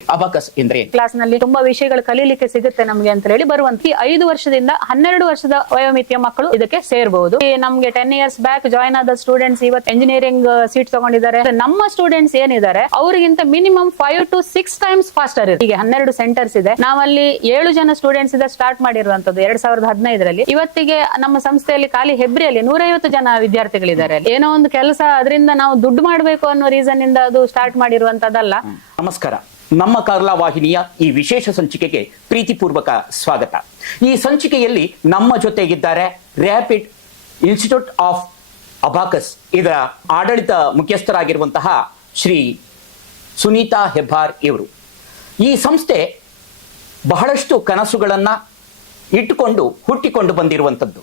Abacus ಎಂದ್ರೆ class ನಲ್ಲಿ ತುಂಬಾ ವಿಷಯಗಳು ಕಲೀಲಿಕ್ಕೆ ಸಿಗುತ್ತೆ ನಮ್ಗೆ ಅಂತ ಹೇಳಿ ಬರುವಂತ ಈ 5 ವರ್ಷದಿಂದ 12 ವರ್ಷದ ವಯೋಮಿತಿಯ ಮಕ್ಕಳು ಇದಕ್ಕೆ ಸೇರಬಹುದು. ನಮ್ಗೆ 10 years ಬ್ಯಾಕ್ ಜಾಯ್ನ್ ಆದ ಸ್ಟೂಡೆಂಟ್ಸ್ ಇವತ್ತು ಎಂಜಿನಿಯರಿಂಗ್ ಸೀಟ್ ತಗೊಂಡಿದ್ದಾರೆ. ನಮ್ಮ ಸ್ಟೂಡೆಂಟ್ಸ್ ಏನಿದ್ದಾರೆ ಅವರಿಗಿಂತ ಮಿನಿಮಮ್ 5 to 6 times ಫಾಸ್ಟರ್ ಇದೆ. ಈಗ 12 ಸೆಂಟರ್ಸ್ ಇದೆ. ನಾವಲ್ಲಿ 7 ಜನ ಸ್ಟೂಡೆಂಟ್ಸ್ ಇಂದ ಸ್ಟಾರ್ಟ್ ಮಾಡಿರುವಂತದ್ದು 2015ರಲ್ಲಿ. ಇವತ್ತಿಗೆ ನಮ್ಮ ಸಂಸ್ಥೆಯಲ್ಲಿ ಖಾಲಿ ಹೆಬ್ರಿಯಲ್ಲಿ 150 ಜನ ವಿದ್ಯಾರ್ಥಿಗಳಿದ್ದಾರೆ. ಏನೋ ಒಂದು ಕೆಲಸ ಅದರಿಂದ ನಾವು ದುಡ್ಡು ಮಾಡಬೇಕು ಅನ್ನೋ ರೀಸನ್ ಇಂದ ಅದು ಸ್ಟಾರ್ಟ್ ಮಾಡಿರುವಂತದ್ದಲ್ಲ. ನಮಸ್ಕಾರ. ನಮ್ಮ ಕಾರ್ಲಾ ವಾಹಿನಿಯ ಈ ವಿಶೇಷ ಸಂಚಿಕೆಗೆ ಪ್ರೀತಿಪೂರ್ವಕ ಸ್ವಾಗತ. ಈ ಸಂಚಿಕೆಯಲ್ಲಿ ನಮ್ಮ ಜೊತೆಗಿದ್ದಾರೆ ರ್ಯಾಪಿಡ್ ಇನ್ಸ್ಟಿಟ್ಯೂಟ್ ಆಫ್ ಅಬಾಕಸ್ ಇದರ ಆಡಳಿತ ಮುಖ್ಯಸ್ಥರಾಗಿರುವಂತಹ ಶ್ರೀ ಸುನೀತಾ ಹೆಬ್ಬಾರ್ ಇವರು. ಈ ಸಂಸ್ಥೆ ಬಹಳಷ್ಟು ಕನಸುಗಳನ್ನ ಇಟ್ಟುಕೊಂಡು ಹುಟ್ಟಿಕೊಂಡು ಬಂದಿರುವಂಥದ್ದು.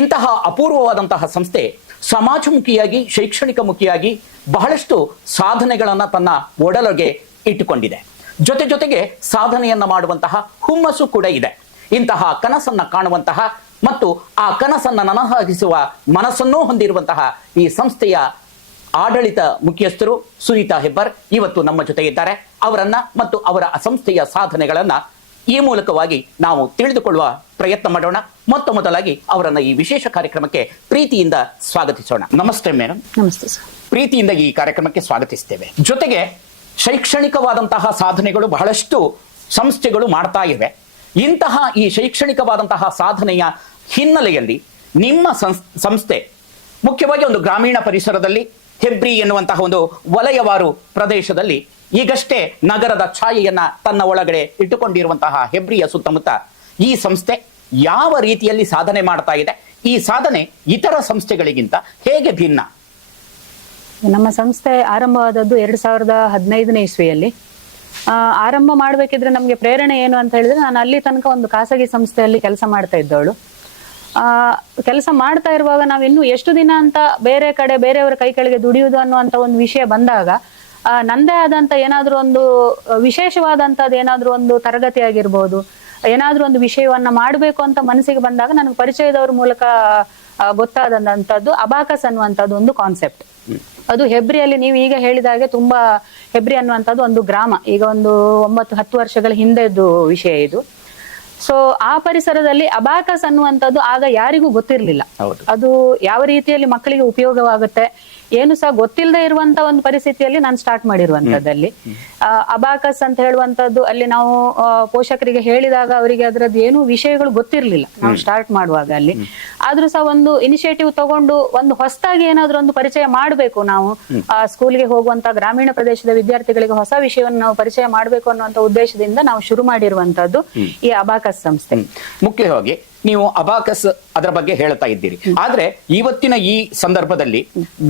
ಇಂತಹ ಅಪೂರ್ವವಾದಂತಹ ಸಂಸ್ಥೆ ಸಮಾಜಮುಖಿಯಾಗಿ ಶೈಕ್ಷಣಿಕ ಮುಖಿಯಾಗಿ ಬಹಳಷ್ಟು ಸಾಧನೆಗಳನ್ನ ತನ್ನ ಒಡಲೊಗೆ ಇಟ್ಟುಕೊಂಡಿದೆ. ಜೊತೆಗೆ ಸಾಧನೆಯನ್ನ ಮಾಡುವಂತಹ ಹುಮ್ಮಸ್ಸು ಕೂಡ ಇದೆ. ಇಂತಹ ಕನಸನ್ನ ಕಾಣುವಂತಹ ಮತ್ತು ಆ ಕನಸನ್ನ ನನಸಾಗಿಸುವ ಮನಸ್ಸನ್ನೂ ಹೊಂದಿರುವಂತಹ ಈ ಸಂಸ್ಥೆಯ ಆಡಳಿತ ಮುಖ್ಯಸ್ಥರು ಸುನೀತಾ ಹೆಬ್ಬಾರ್ ಇವತ್ತು ನಮ್ಮ ಜೊತೆ ಇದ್ದಾರೆ. ಅವರನ್ನ ಮತ್ತು ಅವರ ಸಂಸ್ಥೆಯ ಸಾಧನೆಗಳನ್ನ ಈ ಮೂಲಕವಾಗಿ ನಾವು ತಿಳಿದುಕೊಳ್ಳುವ ಪ್ರಯತ್ನ ಮಾಡೋಣ. ಮೊದಲಾಗಿ ಅವರನ್ನ ಈ ವಿಶೇಷ ಕಾರ್ಯಕ್ರಮಕ್ಕೆ ಪ್ರೀತಿಯಿಂದ ಸ್ವಾಗತಿಸೋಣ. ನಮಸ್ತೆ ಮೇಡಮ್. ನಮಸ್ತೆ ಸರ್. ಪ್ರೀತಿಯಿಂದ ಈ ಕಾರ್ಯಕ್ರಮಕ್ಕೆ ಸ್ವಾಗತಿಸ್ತೇವೆ. ಜೊತೆಗೆ ಶೈಕ್ಷಣಿಕವಾದಂತಹ ಸಾಧನೆಗಳು ಬಹಳಷ್ಟು ಸಂಸ್ಥೆಗಳು ಮಾಡ್ತಾ ಇವೆ. ಇಂತಹ ಈ ಶೈಕ್ಷಣಿಕವಾದಂತಹ ಸಾಧನೆಯ ಹಿನ್ನೆಲೆಯಲ್ಲಿ ನಿಮ್ಮ ಸಂಸ್ಥೆ ಮುಖ್ಯವಾಗಿ ಒಂದು ಗ್ರಾಮೀಣ ಪರಿಸರದಲ್ಲಿ ಹೆಬ್ರಿ ಎನ್ನುವಂತಹ ಒಂದು ವಲಯವಾರು ಪ್ರದೇಶದಲ್ಲಿ ಈಗಷ್ಟೇ ನಗರದ ಛಾಯೆಯನ್ನ ತನ್ನ ಒಳಗಡೆ ಇಟ್ಟುಕೊಂಡಿರುವಂತಹ ಹೆಬ್ರಿಯ ಸುತ್ತಮುತ್ತ ಈ ಸಂಸ್ಥೆ ಯಾವ ರೀತಿಯಲ್ಲಿ ಸಾಧನೆ ಮಾಡ್ತಾ ಇದೆ? ಈ ಸಾಧನೆ ಇತರ ಸಂಸ್ಥೆಗಳಿಗಿಂತ ಹೇಗೆ ಭಿನ್ನ? ನಮ್ಮ ಸಂಸ್ಥೆ ಆರಂಭವಾದದ್ದು 2015ನೇ ಇಸ್ವಿಯಲ್ಲಿ. ಆರಂಭ ಮಾಡ್ಬೇಕಿದ್ರೆ ನಮ್ಗೆ ಪ್ರೇರಣೆ ಏನು ಅಂತ ಹೇಳಿದ್ರೆ, ನಾನು ಅಲ್ಲಿ ತನಕ ಒಂದು ಖಾಸಗಿ ಸಂಸ್ಥೆಯಲ್ಲಿ ಕೆಲಸ ಮಾಡ್ತಾ ಇದ್ದವಳು. ಕೆಲಸ ಮಾಡ್ತಾ ಇರುವಾಗ ನಾವು ಇನ್ನು ಎಷ್ಟು ದಿನ ಅಂತ ಬೇರೆ ಕಡೆ ಬೇರೆಯವರ ಕೈ ಕೆಳಗೆ ದುಡಿಯುವುದು ಅನ್ನುವಂತ ಒಂದು ವಿಷಯ ಬಂದಾಗ ನಂದೇ ಆದಂತ ಏನಾದ್ರೂ ಒಂದು ವಿಶೇಷವಾದಂತದ್ದು ಏನಾದ್ರೂ ಒಂದು ತರಗತಿ ಆಗಿರ್ಬೋದು, ಏನಾದ್ರೂ ಒಂದು ವಿಷಯವನ್ನ ಮಾಡ್ಬೇಕು ಅಂತ ಮನಸ್ಸಿಗೆ ಬಂದಾಗ ನನಗೆ ಪರಿಚಯದವ್ರ ಮೂಲಕ ಗೊತ್ತಾದಂತದ್ದು ಅಬಾಕಸ್ ಅನ್ನುವಂಥದ್ದು ಒಂದು ಕಾನ್ಸೆಪ್ಟ್. ಅದು ಹೆಬ್ರಿಯಲ್ಲಿ ನೀವು ಈಗ ಹೇಳಿದಾಗೆ ತುಂಬಾ ಹೆಬ್ರಿ ಅನ್ನುವಂಥದ್ದು ಒಂದು ಗ್ರಾಮ. ಈಗ ಒಂದು 9-10 ವರ್ಷಗಳ ಹಿಂದೆದ್ದು ವಿಷಯ ಇದು. ಸೊ ಆ ಪರಿಸರದಲ್ಲಿ ಅಬಾಕಸ್ ಅನ್ನುವಂಥದ್ದು ಆಗ ಯಾರಿಗೂ ಗೊತ್ತಿರ್ಲಿಲ್ಲ. ಅದು ಯಾವ ರೀತಿಯಲ್ಲಿ ಮಕ್ಕಳಿಗೆ ಉಪಯೋಗವಾಗುತ್ತೆ ಏನು ಸಹ ಗೊತ್ತಿಲ್ಲದೆ ಇರುವಂತ ಒಂದು ಪರಿಸ್ಥಿತಿಯಲ್ಲಿ ನಾನು ಸ್ಟಾರ್ಟ್ ಮಾಡಿರುವಂತದ್ದಲ್ಲಿ ಅಬಾಕಸ್ ಅಂತ ಹೇಳುವಂತದ್ದು ಅಲ್ಲಿ ನಾವು ಪೋಷಕರಿಗೆ ಹೇಳಿದಾಗ ಅವರಿಗೆ ಅದರದ್ದು ಏನು ವಿಷಯಗಳು ಗೊತ್ತಿರ್ಲಿಲ್ಲ ನಾವು ಸ್ಟಾರ್ಟ್ ಮಾಡುವಾಗ ಅಲ್ಲಿ. ಆದ್ರೂ ಸಹ ಒಂದು ಇನಿಷಿಯೇಟಿವ್ ತಗೊಂಡು ಒಂದು ಹೊಸದಾಗಿ ಏನಾದ್ರೂ ಒಂದು ಪರಿಚಯ ಮಾಡಬೇಕು ನಾವು ಸ್ಕೂಲ್ಗೆ ಹೋಗುವಂತ ಗ್ರಾಮೀಣ ಪ್ರದೇಶದ ವಿದ್ಯಾರ್ಥಿಗಳಿಗೆ ಹೊಸ ವಿಷಯವನ್ನು ನಾವು ಪರಿಚಯ ಮಾಡಬೇಕು ಅನ್ನುವಂತ ಉದ್ದೇಶದಿಂದ ನಾವು ಶುರು ಮಾಡಿರುವಂತದ್ದು ಈ ಅಬಾಕಸ್ ಸಂಸ್ಥೆ. ಮುಖ್ಯವಾಗಿ ನೀವು ಅಬಾಕಸ್ ಅದರ ಬಗ್ಗೆ ಹೇಳ್ತಾ ಇದ್ದೀರಿ. ಆದ್ರೆ ಇವತ್ತಿನ ಈ ಸಂದರ್ಭದಲ್ಲಿ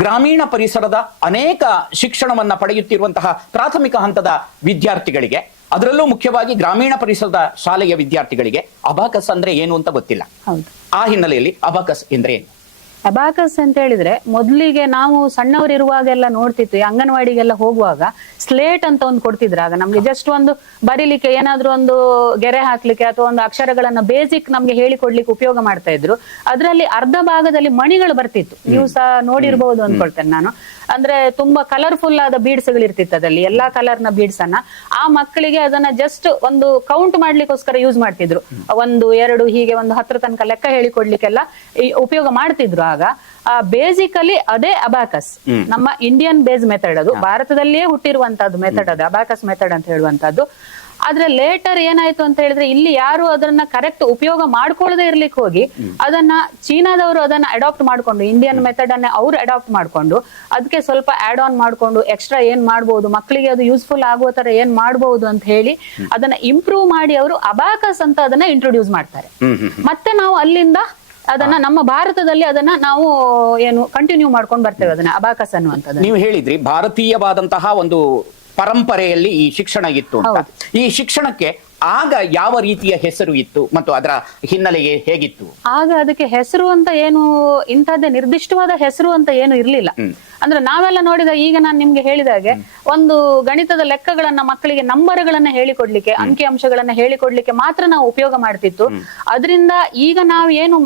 ಗ್ರಾಮೀಣ ಪರಿಸರದ ಅನೇಕ ಶಿಕ್ಷಣವನ್ನ ಪಡೆಯುತ್ತಿರುವಂತಹ ಪ್ರಾಥಮಿಕ ಹಂತದ ವಿದ್ಯಾರ್ಥಿಗಳಿಗೆ, ಅದರಲ್ಲೂ ಮುಖ್ಯವಾಗಿ ಗ್ರಾಮೀಣ ಪರಿಸರದ ಶಾಲೆಯ ವಿದ್ಯಾರ್ಥಿಗಳಿಗೆ ಅಬಾಕಸ್ ಅಂದ್ರೆ ಏನು ಅಂತ ಗೊತ್ತಿಲ್ಲ. ಆ ಹಿನ್ನೆಲೆಯಲ್ಲಿ ಅಬಾಕಸ್ ಅಂದ್ರೆ ಏನು? ಅಬಾಕಸ್ ಅಂತ ಹೇಳಿದ್ರೆ ಮೊದಲಿಗೆ ನಾವು ಸಣ್ಣವರು ಇರುವಾಗೆಲ್ಲ ನೋಡ್ತಿದ್ವಿ, ಅಂಗನವಾಡಿಗೆಲ್ಲ ಹೋಗುವಾಗ ಸ್ಲೇಟ್ ಅಂತ ಒಂದು ಕೊಡ್ತಿದ್ರು. ಆಗ ನಮ್ಗೆ ಜಸ್ಟ್ ಒಂದು ಬರೀಲಿಕ್ಕೆ ಏನಾದ್ರೂ ಒಂದು ಗೆರೆ ಹಾಕ್ಲಿಕ್ಕೆ ಅಥವಾ ಒಂದು ಅಕ್ಷರಗಳನ್ನ ಬೇಸಿಕ್ ನಮ್ಗೆ ಹೇಳಿಕೊಡ್ಲಿಕ್ಕೆ ಉಪಯೋಗ ಮಾಡ್ತಾ ಇದ್ರು. ಅದರಲ್ಲಿ ಅರ್ಧ ಭಾಗದಲ್ಲಿ ಮಣಿಗಳು ಬರ್ತಿತ್ತು. ನೀವು ಸಹ ನೋಡಿರ್ಬಹುದು ಅನ್ಕೊಳ್ತೇನೆ ನಾನು. ಅಂದ್ರೆ ತುಂಬಾ ಕಲರ್ಫುಲ್ ಆದ ಬೀಡ್ಸ್ ಗಳು ಇರ್ತಿತ್ತು ಅದ್ರಲ್ಲಿ, ಎಲ್ಲಾ ಕಲರ್ನ ಬೀಡ್ಸ್ ಅನ್ನ ಆ ಮಕ್ಕಳಿಗೆ ಅದನ್ನ ಜಸ್ಟ್ ಒಂದು ಕೌಂಟ್ ಮಾಡ್ಲಿಕ್ಕೋಸ್ಕರ ಯೂಸ್ ಮಾಡ್ತಿದ್ರು. 1, 2 ಹೀಗೆ ಒಂದು 10 ತನಕ ಲೆಕ್ಕ ಹೇಳಿಕೊಡ್ಲಿಕ್ಕೆಲ್ಲ ಉಪಯೋಗ ಮಾಡ್ತಿದ್ರು. ಆಗ ಬೇಸಿಕಲಿ ಅದೇ ಅಬಾಕಸ್, ನಮ್ಮ ಇಂಡಿಯನ್ ಬೇಸ್ ಮೆಥಡ್. ಅದು ಭಾರತದಲ್ಲಿಯೇ ಹುಟ್ಟಿರುವಂತದ್ದು ಮೆಥಡ್, ಅದು ಅಬಾಕಸ್ ಮೆಥಡ್ ಅಂತ ಹೇಳುವಂತದ್ದು. ಆದ್ರೆ ಲೇಟರ್ ಏನಾಯ್ತು ಅಂತ ಹೇಳಿದ್ರೆ ಇಲ್ಲಿ ಯಾರು ಅದನ್ನ ಕರೆಕ್ಟ್ ಉಪಯೋಗ ಮಾಡ್ಕೊಳ್ಳದೆ ಇರ್ಲಿಕ್ಕೆ ಹೋಗಿ ಅದನ್ನ ಚೀನಾದವರು ಅದನ್ನ ಅಡಾಪ್ಟ್ ಮಾಡ್ಕೊಂಡು ಇಂಡಿಯನ್ ಮೆಥಡ್ ಅನ್ನ ಅವ್ರು ಅಡಾಪ್ಟ್ ಮಾಡ್ಕೊಂಡು ಅದಕ್ಕೆ ಸ್ವಲ್ಪ ಆಡ್ ಆನ್ ಮಾಡ್ಕೊಂಡು ಎಕ್ಸ್ಟ್ರಾ ಏನ್ ಮಾಡ್ಬೋದು ಮಕ್ಕಳಿಗೆ ಅದು ಯೂಸ್ಫುಲ್ ಆಗುವ ತರ ಏನ್ ಮಾಡ್ಬೋದು ಅಂತ ಹೇಳಿ ಅದನ್ನ ಇಂಪ್ರೂವ್ ಮಾಡಿ ಅವರು ಅಬಾಕಸ್ ಅಂತ ಅದನ್ನ ಇಂಟ್ರೊಡ್ಯೂಸ್ ಮಾಡ್ತಾರೆ. ಮತ್ತೆ ನಾವು ಅಲ್ಲಿಂದ ಅದನ್ನ ನಮ್ಮ ಭಾರತದಲ್ಲಿ ಅದನ್ನ ನಾವು ಏನು ಕಂಟಿನ್ಯೂ ಮಾಡ್ಕೊಂಡು ಬರ್ತೇವೆ ಅದನ್ನ ಅಬಾಕಸ್ ಅನ್ನುವಂಥದ್ದು. ನೀವು ಹೇಳಿದ್ರಿ ಭಾರತೀಯವಾದಂತಹ ಒಂದು ಪರಂಪರೆಯಲ್ಲಿ ಈ ಶಿಕ್ಷಣ ಇತ್ತು ಅಂತ. ಈ ಶಿಕ್ಷಣಕ್ಕೆ ಆಗ ಯಾವ ರೀತಿಯ ಹೆಸರು ಇತ್ತು ಮತ್ತು ಅದರ ಹಿನ್ನೆಲೆಗೆ ಹೇಗಿತ್ತು? ಆಗ ಅದಕ್ಕೆ ಹೆಸರು ಅಂತ ಏನು ಇಂಥದ್ದೇ ನಿರ್ದಿಷ್ಟವಾದ ಹೆಸರು ಅಂತ ಏನು ಇರ್ಲಿಲ್ಲ. ಅಂದ್ರೆ ನಾವೆಲ್ಲ ನೋಡಿದ ಈಗ ನಾನು ನಿಮ್ಗೆ ಹೇಳಿದಾಗೆ ಒಂದು ಗಣಿತದ ಲೆಕ್ಕಗಳನ್ನ ಮಕ್ಕಳಿಗೆ ನಂಬರ್ಗಳನ್ನ ಹೇಳಿಕೊಡ್ಲಿಕ್ಕೆ ಅಂಕಿ ಅಂಶಗಳನ್ನ ಹೇಳಿಕೊಡ್ಲಿಕ್ಕೆ ಮಾತ್ರ ನಾವು ಉಪಯೋಗ ಮಾಡ್ತಿತ್ತು. ಅದರಿಂದ ಈಗ ನಾವು ಏನು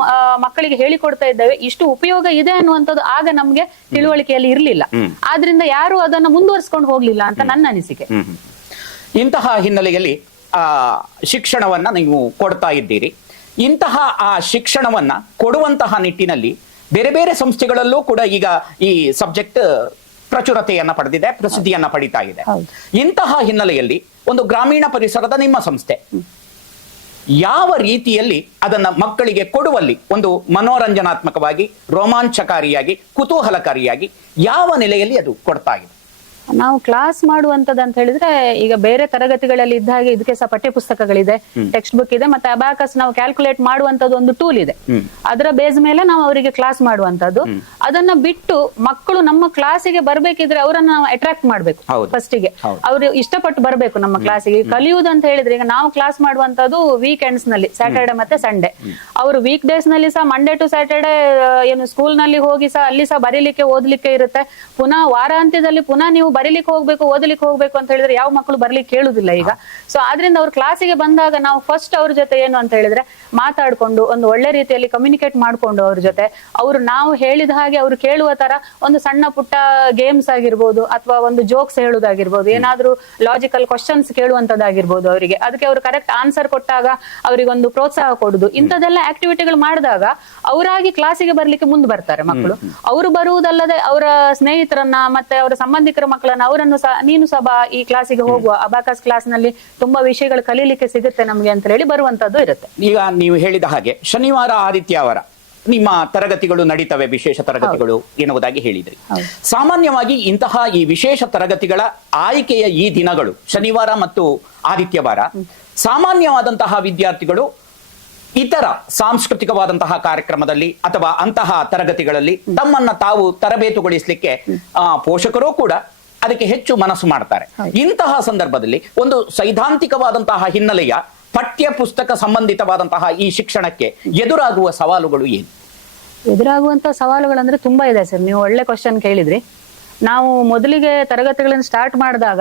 ಮಕ್ಕಳಿಗೆ ಹೇಳಿಕೊಡ್ತಾ ಇದ್ದೇವೆ ಇಷ್ಟು ಉಪಯೋಗ ಇದೆ ಅನ್ನುವಂಥದ್ದು ಆಗ ನಮ್ಗೆ ತಿಳುವಳಿಕೆಯಲ್ಲಿ ಇರ್ಲಿಲ್ಲ. ಆದ್ರಿಂದ ಯಾರು ಅದನ್ನ ಮುಂದುವರಿಸ್ಕೊಂಡು ಹೋಗ್ಲಿಲ್ಲ ಅಂತ ನನ್ನ ಅನಿಸಿಕೆ. ಇಂತಹ ಹಿನ್ನೆಲೆಯಲ್ಲಿ ಶಿಕ್ಷಣವನ್ನ ನೀವು ಕೊಡ್ತಾ ಇದ್ದೀರಿ. ಇಂತಹ ಆ ಶಿಕ್ಷಣವನ್ನ ಕೊಡುವಂತಹ ನಿಟ್ಟಿನಲ್ಲಿ ಬೇರೆ ಬೇರೆ ಸಂಸ್ಥೆಗಳಲ್ಲೂ ಕೂಡ ಈಗ ಈ ಸಬ್ಜೆಕ್ಟ್ ಪ್ರಚುರತೆಯನ್ನ ಪಡೆದಿದೆ, ಪ್ರಸಿದ್ಧಿಯನ್ನ ಪಡಿತಾ ಇದೆ. ಇಂತಹ ಹಿನ್ನೆಲೆಯಲ್ಲಿ ಒಂದು ಗ್ರಾಮೀಣ ಪರಿಸರದ ನಿಮ್ಮ ಸಂಸ್ಥೆ ಯಾವ ರೀತಿಯಲ್ಲಿ ಅದನ್ನ ಮಕ್ಕಳಿಗೆ ಕೊಡುವಲ್ಲಿ ಒಂದು ಮನೋರಂಜನಾತ್ಮಕವಾಗಿ, ರೋಮಾಂಚಕಾರಿಯಾಗಿ, ಕುತೂಹಲಕಾರಿಯಾಗಿ ಯಾವ ನೆಲೆಯಲ್ಲಿ ಅದು ಕೊಡ್ತಾ ಇದೆ? ನಾವು ಕ್ಲಾಸ್ ಮಾಡುವಂತದ್ದು ಅಂತ ಹೇಳಿದ್ರೆ, ಈಗ ಬೇರೆ ತರಗತಿಗಳಲ್ಲಿ ಇದ್ದ ಹಾಗೆ ಇದಕ್ಕೆ ಸಹ ಪಠ್ಯ ಪುಸ್ತಕಗಳಿದೆ, ಟೆಕ್ಸ್ಟ್ ಬುಕ್ ಇದೆ, ಮತ್ತೆ ಅಬಾಕಸ್ ನಾವು ಕ್ಯಾಲ್ಕುಲೇಟ್ ಮಾಡುವಂತದ್ದು ಒಂದು ಟೂಲ್ ಇದೆ. ಅದರ ಬೇಸ್ ಮೇಲೆ ನಾವು ಅವರಿಗೆ ಕ್ಲಾಸ್ ಮಾಡುವಂತದ್ದು. ಅದನ್ನ ಬಿಟ್ಟು ಮಕ್ಕಳು ನಮ್ಮ ಕ್ಲಾಸಿಗೆ ಬರ್ಬೇಕಿದ್ರೆ ಅವರನ್ನ ನಾವು ಅಟ್ರಾಕ್ಟ್ ಮಾಡ್ಬೇಕು. ಫಸ್ಟಿಗೆ ಅವರು ಇಷ್ಟಪಟ್ಟು ಬರ್ಬೇಕು ನಮ್ಮ ಕ್ಲಾಸಿಗೆ. ಕಲಿಯುವುದು ಅಂತ ಹೇಳಿದ್ರೆ, ಈಗ ನಾವು ಕ್ಲಾಸ್ ಮಾಡುವಂತದ್ದು ವೀಕೆಂಡ್ಸ್ ನಲ್ಲಿ, ಸ್ಯಾಟರ್ಡೆ ಮತ್ತೆ ಸಂಡೇ. ಅವರು ವೀಕ್ ಡೇಸ್ ನಲ್ಲಿ ಸಹ ಮಂಡೇ ಟು ಸ್ಯಾಟರ್ಡೆ ಏನು ಸ್ಕೂಲ್ ನಲ್ಲಿ ಹೋಗಿ ಸಹ ಅಲ್ಲಿ ಸಹ ಬರೀಲಿಕ್ಕೆ ಓದ್ಲಿಕ್ಕೆ ಇರುತ್ತೆ. ಪುನಃ ವಾರಾಂತ್ಯದಲ್ಲಿ ಪುನಃ ನೀವು ಬರೀಲಿಕ್ಕೆ ಹೋಗ್ಬೇಕು, ಓದಲಿಕ್ಕೆ ಹೋಗ್ಬೇಕು ಅಂತ ಹೇಳಿದ್ರೆ ಯಾವ ಮಕ್ಕಳು ಬರ್ಲಿಕ್ಕೆ ಕೇಳುದಿಲ್ಲ ಈಗ. ಸೊ ಆದ್ರಿಂದ ಅವ್ರ ಕ್ಲಾಸಿಗೆ ಬಂದಾಗ ನಾವು ಫಸ್ಟ್ ಅವ್ರ ಜೊತೆ ಏನು ಅಂತ ಹೇಳಿದ್ರೆ ಮಾತಾಡ್ಕೊಂಡು ಒಂದು ಒಳ್ಳೆ ರೀತಿಯಲ್ಲಿ ಕಮ್ಯುನಿಕೇಟ್ ಮಾಡ್ಕೊಂಡು ಅವ್ರ ಜೊತೆ ಅವರು ನಾವು ಹೇಳಿದ ಹಾಗೆ ಅವ್ರು ಕೇಳುವ ತರ ಒಂದು ಸಣ್ಣ ಪುಟ್ಟ ಗೇಮ್ಸ್ ಆಗಿರ್ಬೋದು, ಅಥವಾ ಒಂದು ಜೋಕ್ಸ್ ಹೇಳುವುದಾಗಿರ್ಬೋದು, ಏನಾದ್ರೂ ಲಾಜಿಕಲ್ ಕ್ವಶನ್ಸ್ ಕೇಳುವಂತದ್ದಾಗಿರ್ಬೋದು, ಅವರಿಗೆ ಅದಕ್ಕೆ ಅವರು ಕರೆಕ್ಟ್ ಆನ್ಸರ್ ಕೊಟ್ಟಾಗ ಅವರಿಗೊಂದು ಪ್ರೋತ್ಸಾಹ ಕೊಡುದು. ಇಂಥದೆಲ್ಲ ಆಕ್ಟಿವಿಟಿಗಳು ಮಾಡಿದಾಗ ಅವರಾಗಿ ಕ್ಲಾಸಿಗೆ ಬರ್ಲಿಕ್ಕೆ ಮುಂದೆ ಬರ್ತಾರೆ ಮಕ್ಕಳು. ಅವರು ಬರುವುದಲ್ಲದೆ ಅವರ ಸ್ನೇಹಿತರನ್ನ ಮತ್ತೆ ಅವರ ಸಂಬಂಧಿಕರ ಮಕ್ಕಳನ್ನ ಅವರನ್ನು ಸಹ ನೀನು ಸಹ ಬಾ ಈ ಕ್ಲಾಸಿಗೆ ಹೋಗುವ, ಅಬಾಕಸ್ ಕ್ಲಾಸ್ ನಲ್ಲಿ ತುಂಬಾ ವಿಷಯಗಳು ಕಲೀಲಿಕ್ಕೆ ಸಿಗುತ್ತೆ ನಮ್ಗೆ ಅಂತ ಹೇಳಿ ಬರುವಂತದ್ದು ಇರುತ್ತೆ. ಈಗ ನೀವು ಹೇಳಿದ ಹಾಗೆ ಶನಿವಾರ ಆದಿತ್ಯವಾರ ನಿಮ್ಮ ತರಗತಿಗಳು ನಡೀತವೆ, ವಿಶೇಷ ತರಗತಿಗಳು ಎನ್ನುವುದಾಗಿ ಹೇಳಿದ್ರಿ. ಸಾಮಾನ್ಯವಾಗಿ ಇಂತಹ ಈ ವಿಶೇಷ ತರಗತಿಗಳ ಆಯ್ಕೆಯ ಈ ದಿನಗಳು ಶನಿವಾರ ಮತ್ತು ಆದಿತ್ಯವಾರ ಸಾಮಾನ್ಯವಾದಂತಹ ವಿದ್ಯಾರ್ಥಿಗಳು ಇತರ ಸಾಂಸ್ಕೃತಿಕವಾದಂತಹ ಕಾರ್ಯಕ್ರಮದಲ್ಲಿ ಅಥವಾ ಅಂತಹ ತರಗತಿಗಳಲ್ಲಿ ತಮ್ಮನ್ನ ತಾವು ತರಬೇತುಗೊಳಿಸಲಿಕ್ಕೆ ಪೋಷಕರು ಕೂಡ ಅದಕ್ಕೆ ಹೆಚ್ಚು ಮನಸ್ಸು ಮಾಡ್ತಾರೆ. ಇಂತಹ ಸಂದರ್ಭದಲ್ಲಿ ಒಂದು ಸೈದ್ಧಾಂತಿಕವಾದಂತಹ ಹಿನ್ನೆಲೆಯ ಪಠ್ಯ ಪುಸ್ತಕ ಸಂಬಂಧಿತವಾದಂತಹ ಈ ಶಿಕ್ಷಣಕ್ಕೆ ಎದುರಾಗುವ ಸವಾಲುಗಳು ಏನು? ಎದುರಾಗುವಂತಹ ಸವಾಲುಗಳಂದ್ರೆ ತುಂಬಾ ಇದೆ ಸರ್. ನೀವು ಒಳ್ಳೆ ಕ್ವಶನ್ ಕೇಳಿದ್ರಿ. ನಾವು ಮೊದಲಿಗೆ ತರಗತಿಗಳನ್ನು ಸ್ಟಾರ್ಟ್ ಮಾಡಿದಾಗ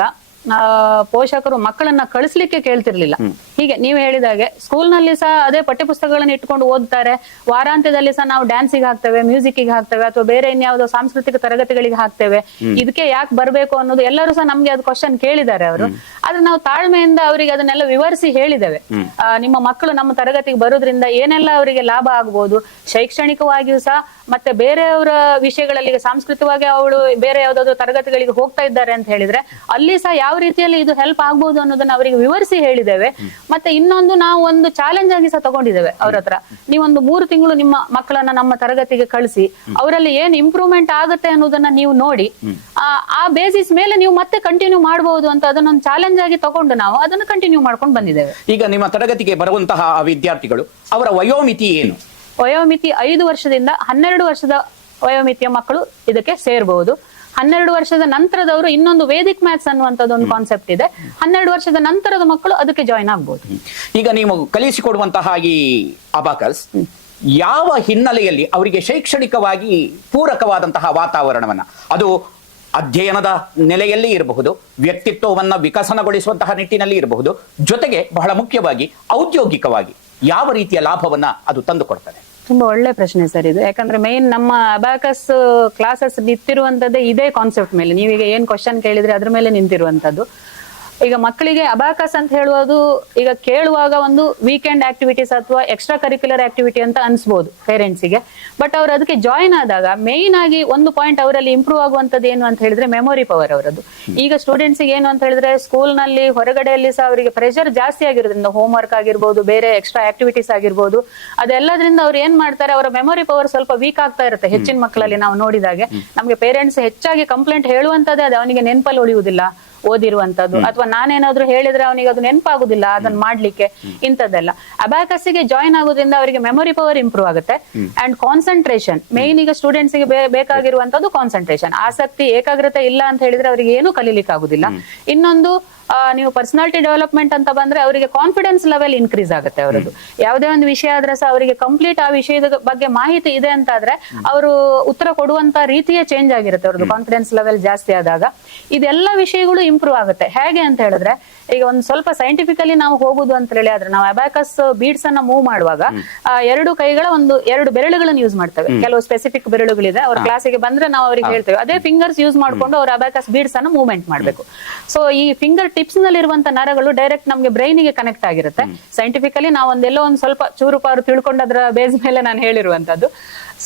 ಪೋಷಕರು ಮಕ್ಕಳನ್ನ ಕಳಿಸ್ಲಿಕ್ಕೆ ಕೇಳ್ತಿರ್ಲಿಲ್ಲ. ಹೀಗೆ ನೀವು ಹೇಳಿದಾಗೆ ಸ್ಕೂಲ್ ನಲ್ಲಿ ಸಹ ಅದೇ ಪಠ್ಯ ಪುಸ್ತಕಗಳನ್ನ ಇಟ್ಕೊಂಡು ಓದ್ತಾರೆ. ವಾರಾಂತ್ಯದಲ್ಲಿ ಸಹ ನಾವು ಡ್ಯಾನ್ಸಿಗೆ ಹಾಕ್ತೇವೆ, ಮ್ಯೂಸಿಕ್ಗೆ ಹಾಕ್ತೇವೆ, ಅಥವಾ ಬೇರೆ ಇನ್ಯಾವುದೋ ಸಾಂಸ್ಕೃತಿಕ ತರಗತಿಗಳಿಗೆ ಹಾಕ್ತೇವೆ. ಇದಕ್ಕೆ ಯಾಕೆ ಬರ್ಬೇಕು ಅನ್ನೋದು ಎಲ್ಲರೂ ಸಹ ನಮ್ಗೆ ಅದು ಕ್ವಶನ್ ಕೇಳಿದ್ದಾರೆ ಅವರು. ಆದ್ರೆ ನಾವು ತಾಳ್ಮೆಯಿಂದ ಅವರಿಗೆ ಅದನ್ನೆಲ್ಲ ವಿವರಿಸಿ ಹೇಳಿದ್ದೇವೆ. ನಿಮ್ಮ ಮಕ್ಕಳು ನಮ್ಮ ತರಗತಿಗೆ ಬರೋದ್ರಿಂದ ಏನೆಲ್ಲ ಅವರಿಗೆ ಲಾಭ ಆಗ್ಬೋದು, ಶೈಕ್ಷಣಿಕವಾಗಿಯೂ ಸಹ ಮತ್ತೆ ಬೇರೆಯವರ ವಿಷಯಗಳಲ್ಲಿ, ಸಾಂಸ್ಕೃತಿಕವಾಗಿ ಅವಳು ಬೇರೆ ಯಾವ್ದಾದ್ರು ತರಗತಿಗಳಿಗೆ ಹೋಗ್ತಾ ಇದ್ದಾರೆ ಅಂತ ಹೇಳಿದ್ರೆ ಅಲ್ಲಿ ಸಹ ಯಾವ ರೀತಿಯಲ್ಲಿ ಇದು ಹೆಲ್ಪ್ ಆಗ್ಬಹುದು ಅನ್ನೋದನ್ನ ಅವರಿಗೆ ವಿವರಿಸಿ ಹೇಳಿದ್ದೇವೆ. ಮತ್ತೆ ಇನ್ನೊಂದು ನಾವು ಒಂದು ಚಾಲೆಂಜ್ ಆಗಿ ಸಹ ತಗೊಂಡಿದ್ದೇವೆ ಅವ್ರ ಹತ್ರ. ನೀವೊಂದು 3 ತಿಂಗಳು ನಿಮ್ಮ ಮಕ್ಕಳನ್ನ ನಮ್ಮ ತರಗತಿಗೆ ಕಳಿಸಿ ಅವರಲ್ಲಿ ಏನ್ ಇಂಪ್ರೂವ್ಮೆಂಟ್ ಆಗುತ್ತೆ ಅನ್ನೋದನ್ನ ನೀವು ನೋಡಿ ಆ ಬೇಸಿಸ್ ಮೇಲೆ ನೀವು ಮತ್ತೆ ಕಂಟಿನ್ಯೂ ಮಾಡಬಹುದು ಅಂತ ಅದನ್ನೊಂದು ಚಾಲೆಂಜ್ ಆಗಿ ತಗೊಂಡು ನಾವು ಅದನ್ನು ಕಂಟಿನ್ಯೂ ಮಾಡ್ಕೊಂಡು ಬಂದಿದ್ದೇವೆ. ಈಗ ನಿಮ್ಮ ತರಗತಿಗೆ ಬರುವಂತಹ ವಿದ್ಯಾರ್ಥಿಗಳು ಅವರ ವಯೋಮಿತಿ ಏನು? ವಯೋಮಿತಿ 5 ವರ್ಷದಿಂದ 12 ವರ್ಷದ ವಯೋಮಿತಿಯ ಮಕ್ಕಳು ಇದಕ್ಕೆ ಸೇರಬಹುದು. 12 ವರ್ಷದ ನಂತರದವರು ಇನ್ನೊಂದು ವೇದಿಕ್ ಮ್ಯಾಥ್ಸ್ ಅನ್ನುವಂಥದ್ದು ಒಂದು ಕಾನ್ಸೆಪ್ಟ್ ಇದೆ. 12 ವರ್ಷದ ನಂತರದ ಮಕ್ಕಳು ಅದಕ್ಕೆ ಜಾಯಿನ್ ಆಗ್ಬಹುದು. ಈಗ ನೀವು ಕಲಿಸಿಕೊಡುವಂತಹ ಈ ಅಬಾಕಸ್ ಯಾವ ಹಿನ್ನೆಲೆಯಲ್ಲಿ ಅವರಿಗೆ ಶೈಕ್ಷಣಿಕವಾಗಿ ಪೂರಕವಾದಂತಹ ವಾತಾವರಣವನ್ನ, ಅದು ಅಧ್ಯಯನದ ನೆಲೆಯಲ್ಲಿ ಇರಬಹುದು, ವ್ಯಕ್ತಿತ್ವವನ್ನ ವಿಕಸನಗೊಳಿಸುವಂತಹ ನಿಟ್ಟಿನಲ್ಲಿ ಇರಬಹುದು, ಜೊತೆಗೆ ಬಹಳ ಮುಖ್ಯವಾಗಿ ಔದ್ಯೋಗಿಕವಾಗಿ ಯಾವ ರೀತಿಯ ಲಾಭವನ್ನ ಅದು ತಂದುಕೊಡ್ತದೆ? ತುಂಬಾ ಒಳ್ಳೆ ಪ್ರಶ್ನೆ ಸರ್ ಇದು. ಯಾಕಂದ್ರೆ ಮೇನ್ ನಮ್ಮ ಅಬಾಕಸ್ ಕ್ಲಾಸಸ್ ನಿಂತಿರುವಂತದ್ದೇ ಇದೇ ಕಾನ್ಸೆಪ್ಟ್ ಮೇಲೆ. ನೀವೀಗ ಏನ್ ಕ್ವಶನ್ ಕೇಳಿದ್ರೆ ಅದ್ರ ಮೇಲೆ ನಿಂತಿರುವಂತದ್ದು. ಈಗ ಮಕ್ಕಳಿಗೆ ಅಬಾಕಸ್ ಅಂತ ಹೇಳುವುದು ಈಗ ಕೇಳುವಾಗ ಒಂದು ವೀಕೆಂಡ್ ಆಕ್ಟಿವಿಟೀಸ್ ಅಥವಾ ಎಕ್ಸ್ಟ್ರಾ ಕರಿಕ್ಯುಲರ್ ಆಕ್ಟಿವಿಟಿ ಅಂತ ಅನ್ಸ್ಬೋದು ಪೇರೆಂಟ್ಸಿಗೆ. ಬಟ್ ಅವ್ರು ಅದಕ್ಕೆ ಜಾಯಿನ್ ಆದಾಗ ಮೇನ್ ಆಗಿ ಒಂದು ಪಾಯಿಂಟ್ ಅವರಲ್ಲಿ ಇಂಪ್ರೂವ್ ಆಗುವಂತದ್ದು ಏನು ಅಂತ ಹೇಳಿದ್ರೆ ಮೆಮೊರಿ ಪವರ್ ಅವರದ್ದು. ಈಗ ಸ್ಟೂಡೆಂಟ್ಸ್ಗೆ ಏನು ಅಂತ ಹೇಳಿದ್ರೆ ಸ್ಕೂಲ್ ನಲ್ಲಿ ಹೊರಗಡೆಯಲ್ಲಿ ಸಹ ಅವರಿಗೆ ಪ್ರೆಷರ್ ಜಾಸ್ತಿ ಆಗಿರೋದ್ರಿಂದ, ಹೋಮ್ ವರ್ಕ್ ಆಗಿರ್ಬೋದು, ಬೇರೆ ಎಕ್ಸ್ಟ್ರಾ ಆಕ್ಟಿವಿಟೀಸ್ ಆಗಿರ್ಬೋದು, ಅದೆಲ್ಲದ್ರಿಂದ ಅವ್ರು ಏನ್ ಮಾಡ್ತಾರೆ, ಅವರ ಮೆಮೊರಿ ಪವರ್ ಸ್ವಲ್ಪ ವೀಕ್ ಆಗ್ತಾ ಇರುತ್ತೆ ಹೆಚ್ಚಿನ ಮಕ್ಕಳಲ್ಲಿ. ನಾವು ನೋಡಿದಾಗೆ ನಮ್ಗೆ ಪೇರೆಂಟ್ಸ್ ಹೆಚ್ಚಾಗಿ ಕಂಪ್ಲೇಂಟ್ ಹೇಳುವಂತದ್ದೇ ಅದು, ಅವನಿಗೆ ನೆನಪಲ್ಲಿ ಉಳಿಯುವುದಿಲ್ಲ ಓದಿರುವಂತದ್ದು, ಅಥವಾ ನಾನೇನಾದ್ರೂ ಹೇಳಿದ್ರೆ ಅವನಿಗೆ ಅದು ನೆನಪಾಗುದಿಲ್ಲ ಅದನ್ನ ಮಾಡ್ಲಿಕ್ಕೆ, ಇಂಥದ್ದೆಲ್ಲ. ಅಬಾಕಸ್ಗೆ ಜಾಯಿನ್ ಆಗೋದ್ರಿಂದ ಅವರಿಗೆ ಮೆಮೊರಿ ಪವರ್ ಇಂಪ್ರೂವ್ ಆಗುತ್ತೆ. And concentration main. ಈಗ ಸ್ಟೂಡೆಂಟ್ಸ್ ಗೆ ಬೇಕಾಗಿರುವಂತದ್ದು ಕಾನ್ಸಂಟ್ರೇಷನ್, ಆಸಕ್ತಿ, ಏಕಾಗ್ರತೆ ಇಲ್ಲ ಅಂತ ಹೇಳಿದ್ರೆ ಅವರಿಗೆ ಏನು ಕಲೀಲಿಕ್ಕೆ ಆಗುದಿಲ್ಲ. ಇನ್ನೊಂದು ನೀವು ಪರ್ಸನಾಲಿಟಿ ಡೆವಲಪ್ಮೆಂಟ್ ಅಂತ ಬಂದ್ರೆ ಅವರಿಗೆ ಕಾನ್ಫಿಡೆನ್ಸ್ ಲೆವೆಲ್ ಇನ್ಕ್ರೀಸ್ ಆಗುತ್ತೆ ಅವರದ್ದು. ಯಾವುದೇ ಒಂದು ವಿಷಯ ಆದ್ರೆ ಸಹ ಅವರಿಗೆ ಕಂಪ್ಲೀಟ್ ಆ ವಿಷಯದ ಬಗ್ಗೆ ಮಾಹಿತಿ ಇದೆ ಅಂತ ಆದ್ರೆ ಅವರು ಉತ್ತರ ಕೊಡುವಂತ ರೀತಿಯೇ ಚೇಂಜ್ ಆಗಿರುತ್ತೆ ಅವ್ರದ್ದು, ಕಾನ್ಫಿಡೆನ್ಸ್ ಲೆವೆಲ್ ಜಾಸ್ತಿ ಆದಾಗ. ಇದೆಲ್ಲ ವಿಷಯಗಳು ಇಂಪ್ರೂವ್ ಆಗುತ್ತೆ. ಹೇಗೆ ಅಂತ ಹೇಳಿದ್ರೆ ಈಗ ಒಂದು ಸ್ವಲ್ಪ ಸೈಂಟಿಫಿಕಲಿ ನಾವು ಹೋಗುದು ಅಂತ ಹೇಳಿ ಆದ್ರೆ ನಾವು ಅಬ್ಯಾಕಸ್ ಬೀಡ್ಸ್ ಅನ್ನ ಮೂವ್ ಮಾಡುವಾಗ ಎರಡು ಕೈಗಳ ಎರಡು ಬೆರಳುಗಳನ್ನು ಯೂಸ್ ಮಾಡ್ತೇವೆ. ಕೆಲವು ಸ್ಪೆಸಿಫಿಕ್ ಬೆರಳುಗಳಿದೆ, ಅವ್ರ ಕ್ಲಾಸಿಗೆ ಬಂದ್ರೆ ನಾವು ಅವ್ರಿಗೆ ಹೇಳ್ತೇವೆ ಅದೇ ಫಿಂಗರ್ಸ್ ಯೂಸ್ ಮಾಡ್ಕೊಂಡು ಅವ್ರ ಅಬ್ಯಾಕಸ್ ಬೀಡ್ಸ್ ಅನ್ನ ಮೂವ್ಮೆಂಟ್ ಮಾಡ್ಬೇಕು. ಸೊ ಈ ಫಿಂಗರ್ ಟಿಪ್ಸ್ ನಲ್ಲಿ ಇರುವಂತ ನರಗಳು ಡೈರೆಕ್ಟ್ ನಮ್ಗೆ ಬ್ರೈನ್ ಗೆ ಕನೆಕ್ಟ್ ಆಗಿರುತ್ತೆ. ಸೈಂಟಿಫಿಕಲಿ ನಾವು ಒಂದೆಲ್ಲೋ ಒಂದ್ ಸ್ವಲ್ಪ ಚೂರು ಪಾರು ತಿಳ್ಕೊಂಡದ್ರ ಬೇಸ್ ಮೇಲೆ ನಾನು ಹೇಳಿರುವಂತದ್ದು.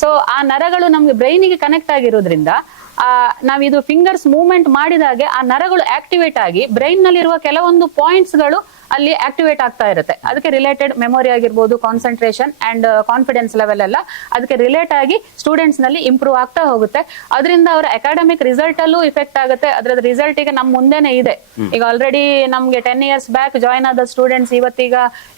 ಸೊ ಆ ನರಗಳು ನಮ್ಗೆ ಬ್ರೈನ್ ಗೆ ಕನೆಕ್ಟ್ ಆಗಿರೋದ್ರಿಂದ ನಾವಿದು ಫಿಂಗರ್ಸ್ ಮೂವ್ಮೆಂಟ್ ಮಾಡಿದಾಗೆ ಆ ನರಗಳು ಆಕ್ಟಿವೇಟ್ ಆಗಿ ಬ್ರೈನ್ ನಲ್ಲಿರುವ ಕೆಲವೊಂದು ಪಾಯಿಂಟ್ಸ್ ಗಳು ಅಲ್ಲಿ ಆಕ್ಟಿವೇಟ್ ಆಗ್ತಾ ಇರುತ್ತೆ. ಅದಕ್ಕೆ ರಿಲೇಟೆಡ್ ಮೆಮೊರಿ ಆಗಿರ್ಬೋದು, ಕಾನ್ಸಂಟ್ರೇಷನ್ ಅಂಡ್ ಕಾನ್ಫಿಡೆನ್ಸ್ ಲೆವೆಲ್ ಎಲ್ಲ ಅದಕ್ಕೆ ರಿಲೇಟ್ ಆಗಿ ಸ್ಟೂಡೆಂಟ್ಸ್ ನಲ್ಲಿ ಇಂಪ್ರೂವ್ ಆಗ್ತಾ ಹೋಗುತ್ತೆ. ಅದರಿಂದ ಅವರ ಅಕಾಡೆಮಿಕ್ ರಿಸಲ್ಟ್ ಅಲ್ಲೂ ಇಫೆಕ್ಟ್ ಆಗುತ್ತೆ. ಅದ್ರದ್ದು ರಿಸಲ್ಟ್ ಈಗ ನಮ್ ಮುಂದೆನೆ ಇದೆ. ಈಗ ಆಲ್ರೆಡಿ ನಮ್ಗೆ 10 years ಬ್ಯಾಕ್ ಜಾಯ್ನ್ ಆದ ಸ್ಟೂಡೆಂಟ್ಸ್ ಇವತ್ತೀಗ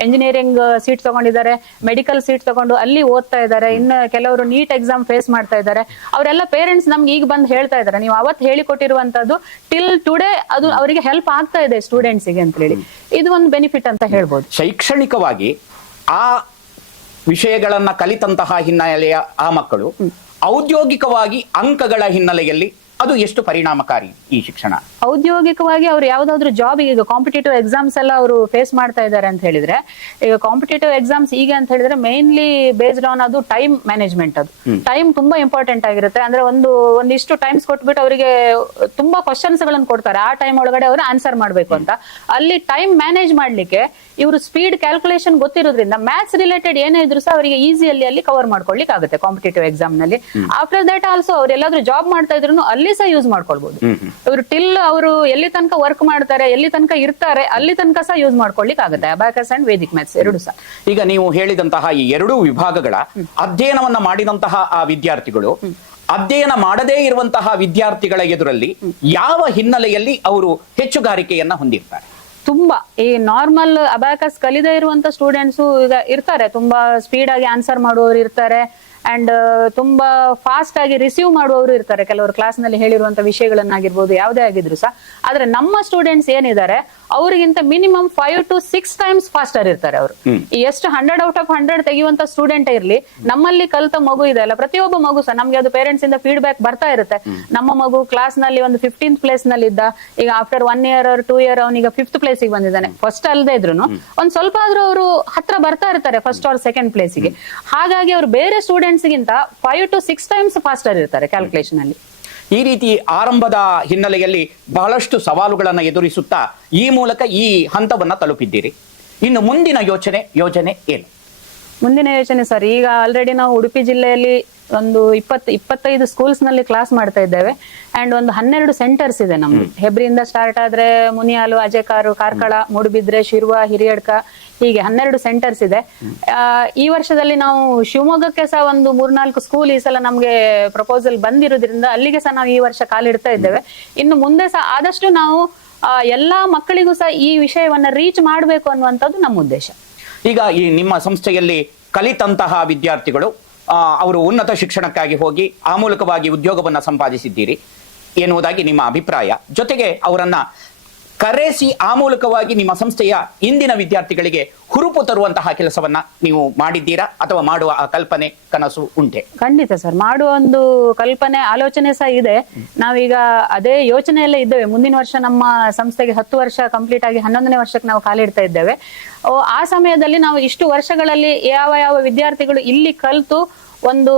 ಎಂಜಿನಿಯರಿಂಗ್ ಸೀಟ್ ತಗೊಂಡಿದ್ದಾರೆ, ಮೆಡಿಕಲ್ ಸೀಟ್ ತಗೊಂಡು ಅಲ್ಲಿ ಓದ್ತಾ ಇದ್ದಾರೆ. ಇನ್ನು ಕೆಲವರು ನೀಟ್ ಎಕ್ಸಾಮ್ ಫೇಸ್ ಮಾಡ್ತಾ ಇದ್ದಾರೆ. ಅವರೆಲ್ಲ ಪೇರೆಂಟ್ಸ್ ನಮ್ಗೆ ಈಗ ಬಂದು ಹೇಳ್ತಾ ಇದ್ದಾರೆ, ನೀವು ಅವತ್ತು ಹೇಳಿಕೊಟ್ಟಿರುವಂತದ್ದು ಟಿಲ್ ಟುಡೇ ಅದು ಅವರಿಗೆ ಹೆಲ್ಪ್ ಆಗ್ತಾ ಇದೆ ಸ್ಟೂಡೆಂಟ್ಸ್ ಗೆ ಅಂತ ಹೇಳಿ. ಇದು ಒಂದು ಬೆನಿಫಿಟ್ ಅಂತ ಹೇಳ್ಬೋದು. ಶೈಕ್ಷಣಿಕವಾಗಿ ಆ ವಿಷಯಗಳನ್ನ ಕಲಿತಂತಹ ಹಿನ್ನೆಲೆಯ ಆ ಮಕ್ಕಳು ಔದ್ಯೋಗಿಕವಾಗಿ ಅಂಕಗಳ ಹಿನ್ನೆಲೆಯಲ್ಲಿ ಅದು ಎಷ್ಟು ಪರಿಣಾಮಕಾರಿ ಈ ಶಿಕ್ಷಣ? ಔದ್ಯೋಗಿಕವಾಗಿ ಅವ್ರು ಯಾವ್ದಾದ್ರು ಜಾಬ್, ಈಗ ಕಾಂಪಿಟೇಟಿವ್ ಎಕ್ಸಾಮ್ಸ್ ಎಲ್ಲ ಅವರು ಫೇಸ್ ಮಾಡ್ತಾ ಇದ್ದಾರೆ ಅಂತ ಹೇಳಿದ್ರೆ, ಈಗ ಕಾಂಪಿಟೇಟಿವ್ ಎಕ್ಸಾಮ್ಸ್ ಈಗ ಅಂತ ಹೇಳಿದ್ರೆ ಮೇನ್ಲಿ ಬೇಸ್ಡ್ ಆನ್ ಅದು ಟೈಮ್ ಮ್ಯಾನೇಜ್ಮೆಂಟ್. ಅದು ಟೈಮ್ ತುಂಬಾ ಇಂಪಾರ್ಟೆಂಟ್ ಆಗಿರುತ್ತೆ. ಅಂದ್ರೆ ಒಂದಿಷ್ಟು ಟೈಮ್ಸ್ ಕೊಟ್ಬಿಟ್ಟು ಅವರಿಗೆ ತುಂಬಾ ಕ್ವಶನ್ಸ್ ಗಳನ್ನು ಕೊಡ್ತಾರೆ, ಆ ಟೈಮ್ ಒಳಗಡೆ ಅವರು ಆನ್ಸರ್ ಮಾಡ್ಬೇಕು ಅಂತ. ಅಲ್ಲಿ ಟೈಮ್ ಮ್ಯಾನೇಜ್ ಮಾಡ್ಲಿಕ್ಕೆ ಇವರು ಸ್ಪೀಡ್ ಕ್ಯಾಲ್ಕುಲೇಷನ್ ಗೊತ್ತಿರೋದ್ರಿಂದ ಮ್ಯಾಥ್ಸ್ ರಿಲೇಟೆಡ್ ಏನೇ ಇದ್ರು ಸಹ ಅವರಿಗೆ ಈಸಿಯಲ್ಲಿ ಅಲ್ಲಿ ಕವರ್ ಮಾಡ್ಕೊಳ್ಲಿಕ್ಕೆ ಆಗುತ್ತೆ ಕಾಂಪಿಟೇಟಿವ್ ಎಕ್ಸಾಮ್ ನಲ್ಲಿ. ಆಫ್ಟರ್ ದಟ್ ಆಲ್ಸೋ ಅವ್ರು ಎಲ್ಲಾದ್ರೂ ಜಾಬ್ ಮಾಡ್ತಾ ಇದ್ರು ಅಲ್ಲಿ ಸಹ ಯೂಸ್ ಮಾಡ್ಕೊಳ್ಬಹುದು. ಇವರು ಟಿಲ್ ಅವರು ಎಲ್ಲಿ ತನಕ ವರ್ಕ್ ಮಾಡ್ತಾರೆ, ಎಲ್ಲಿ ತನಕ ಇರ್ತಾರೆ, ಅಲ್ಲಿ ತನಕ ಸಹ ಯೂಸ್ ಮಾಡ್ಕೊಳ್ಲಿಕ್ಕೆ ಆಗುತ್ತೆ ಅಬ್ಯಾಕಸ್ ಅಂಡ್ ವೇದಿಕ್ ಮ್ಯಾಥ್ಸ್ ಎರಡು ಸಹ. ಈಗ ನೀವು ಹೇಳಿದಂತಹ ಈ ಎರಡೂ ವಿಭಾಗಗಳ ಅಧ್ಯಯನವನ್ನ ಮಾಡಿದಂತಹ ಆ ವಿದ್ಯಾರ್ಥಿಗಳು ಅಧ್ಯಯನ ಮಾಡದೇ ಇರುವಂತಹ ವಿದ್ಯಾರ್ಥಿಗಳ ಎದುರಲ್ಲಿ ಯಾವ ಹಿನ್ನೆಲೆಯಲ್ಲಿ ಅವರು ಹೆಚ್ಚುಗಾರಿಕೆಯನ್ನ ಹೊಂದಿರ್ತಾರೆ? ತುಂಬಾ ಈ ನಾರ್ಮಲ್ ಅಬ್ಯಾಕಸ್ ಕಲಿದೇ ಇರುವಂತ ಸ್ಟೂಡೆಂಟ್ಸ್ ಈಗ ಇರ್ತಾರೆ, ತುಂಬಾ ಸ್ಪೀಡ್ ಆಗಿ ಆನ್ಸರ್ ಮಾಡುವವರು ಇರ್ತಾರೆ ಅಂಡ್ ತುಂಬಾ ಫಾಸ್ಟ್ ಆಗಿ ರಿಸೀವ್ ಮಾಡುವವರು ಇರ್ತಾರೆ. ಕೆಲವರು ಕ್ಲಾಸ್ ನಲ್ಲಿ ಹೇಳಿರುವಂತ ವಿಷಯಗಳನ್ನಾಗಿರ್ಬೋದು ಯಾವುದೇ ಆಗಿದ್ರು ಸಹ. ಆದ್ರೆ ನಮ್ಮ ಸ್ಟೂಡೆಂಟ್ಸ್ ಏನಿದ್ದಾರೆ ಅವರಿಗಿಂತ ಮಿನಿಮಮ್ 5 to 6 times ಫಾಸ್ಟರ್ ಇರ್ತಾರೆ. ಅವರು ಎಷ್ಟು 100 out of 100 ತೆಗೆಯುವಂತ ಸ್ಟೂಡೆಂಟ್ ಇರ್ಲಿ, ನಮ್ಮಲ್ಲಿ ಕಲಿತ ಮಗು ಇದೆ ಅಲ್ಲ, ಪ್ರತಿಯೊಬ್ಬ ಮಗು ಸಹ ನಮ್ಗೆ ಅದು ಪೇರೆಂಟ್ಸ್ ಇಂದ ಫೀಡ್ಬ್ಯಾಕ್ ಬರ್ತಾ ಇರುತ್ತೆ. ನಮ್ಮ ಮಗು ಕ್ಲಾಸ್ ನಲ್ಲಿ ಒಂದು 15th place ನಲ್ಲಿ ಇದ್ದ, ಈಗ after 1 year or 2 year ಅವನೀಗ 5th place ಗೆ ಬಂದಿದ್ದಾನೆ. ಫಸ್ಟ್ ಅಲ್ಲದೆ ಇದ್ರು ಒಂದ್ ಸ್ವಲ್ಪ ಆದ್ರೂ ಅವರು ಹತ್ರ ಬರ್ತಾ ಇರ್ತಾರೆ ಫಸ್ಟ್ ಆರ್ ಸೆಕೆಂಡ್ ಪ್ಲೇಸ್ ಗೆ. ಹಾಗಾಗಿ ಅವರು ಬೇರೆ ಸ್ಟೂಡೆಂಟ್ಸ್ ಗಿಂತ 5 to 6 times ಫಾಸ್ಟರ್ ಇರ್ತಾರೆ ಕ್ಯಾಲ್ಕುಲೇಷನ್ ಅಲ್ಲಿ. ಈ ರೀತಿ ಆರಂಭದ ಹಿನ್ನೆಲೆಯಲ್ಲಿ ಬಹಳಷ್ಟು ಸವಾಲುಗಳನ್ನು ಎದುರಿಸುತ್ತಾ ಈ ಮೂಲಕ ಈ ಹಂತವನ್ನ ತಲುಪಿದ್ದೀರಿ. ಇನ್ನು ಮುಂದಿನ ಯೋಜನೆ ಏನು? ಮುಂದಿನ ಯೋಚನೆ ಸರ್, ಈಗ ಆಲ್ರೆಡಿ ನಾವು ಉಡುಪಿ ಜಿಲ್ಲೆಯಲ್ಲಿ ಒಂದು 25 ಸ್ಕೂಲ್ಸ್ ನಲ್ಲಿ ಕ್ಲಾಸ್ ಮಾಡ್ತಾ ಇದ್ದೇವೆ. ಅಂಡ್ ಒಂದು 12 ಸೆಂಟರ್ಸ್ ಇದೆ ನಮ್ದು. ಹೆಬ್ರಿಯಿಂದ ಸ್ಟಾರ್ಟ್ ಆದ್ರೆ ಮುನಿಯಾಲು, ಅಜೇಕಾರು, ಕಾರ್ಕಳ, ಮೂಡುಬಿದ್ರೆ, ಶಿರ್ವ, ಹಿರಿಯಡ್ಕ, ಹೀಗೆ 12 ಸೆಂಟರ್ಸ್ ಇದೆ. ಈ ವರ್ಷದಲ್ಲಿ ನಾವು ಶಿವಮೊಗ್ಗಕ್ಕೆ ಸಹ ಒಂದು 3-4 ಸ್ಕೂಲ್ ಈ ಸಲ ನಮ್ಗೆ ಪ್ರಪೋಸಲ್ ಬಂದಿರೋದ್ರಿಂದ ಅಲ್ಲಿಗೆ ಸಹ ನಾವು ಈ ವರ್ಷ ಕಾಲಿಡ್ತಾ ಇದ್ದೇವೆ. ಇನ್ನು ಮುಂದೆ ಸಹ ಆದಷ್ಟು ನಾವು ಎಲ್ಲಾ ಮಕ್ಕಳಿಗೂ ಸಹ ಈ ವಿಷಯವನ್ನ ರೀಚ್ ಮಾಡಬೇಕು ಅನ್ನುವಂಥದ್ದು ನಮ್ಮ ಉದ್ದೇಶ. ಈಗ ಈ ನಿಮ್ಮ ಸಂಸ್ಥೆಯಲ್ಲಿ ಕಲಿತಂತಹ ವಿದ್ಯಾರ್ಥಿಗಳು ಅವರು ಉನ್ನತ ಶಿಕ್ಷಣಕ್ಕಾಗಿ ಹೋಗಿ ಆ ಮೂಲಕವಾಗಿ ಉದ್ಯೋಗವನ್ನ ಸಂಪಾದಿಸಿದ್ದೀರಿ ಎನ್ನುವುದಾಗಿ ನಿಮ್ಮ ಅಭಿಪ್ರಾಯ. ಜೊತೆಗೆ ಅವರನ್ನ ಕರೆಸಿ ಆ ಮೂಲಕವಾಗಿ ನಿಮ್ಮ ಸಂಸ್ಥೆಯ ಇಂದಿನ ವಿದ್ಯಾರ್ಥಿಗಳಿಗೆ ಹುರುಪು ತರುವಂತಹ ಕೆಲಸವನ್ನ ನೀವು ಮಾಡಿದ್ದೀರಾ ಅಥವಾ ಮಾಡುವ ಆ ಕಲ್ಪನೆ ಕನಸು ಉಂಟೆ? ಖಂಡಿತ ಸರ್, ಮಾಡುವ ಒಂದು ಕಲ್ಪನೆ ಆಲೋಚನೆ ಸಹ ಇದೆ. ನಾವೀಗ ಅದೇ ಯೋಚನೆಯಲ್ಲೇ ಇದ್ದೇವೆ. ಮುಂದಿನ ವರ್ಷ ನಮ್ಮ ಸಂಸ್ಥೆಗೆ 10 ವರ್ಷ ಕಂಪ್ಲೀಟ್ ಆಗಿ 11ನೇ ವರ್ಷಕ್ಕೆ ನಾವು ಕಾಲಿಡ್ತಾ ಇದ್ದೇವೆ. ಆ ಸಮಯದಲ್ಲಿ ನಾವು ಇಷ್ಟು ವರ್ಷಗಳಲ್ಲಿ ಯಾವ ವಿದ್ಯಾರ್ಥಿಗಳು ಇಲ್ಲಿ ಕಲಿತು ಒಂದು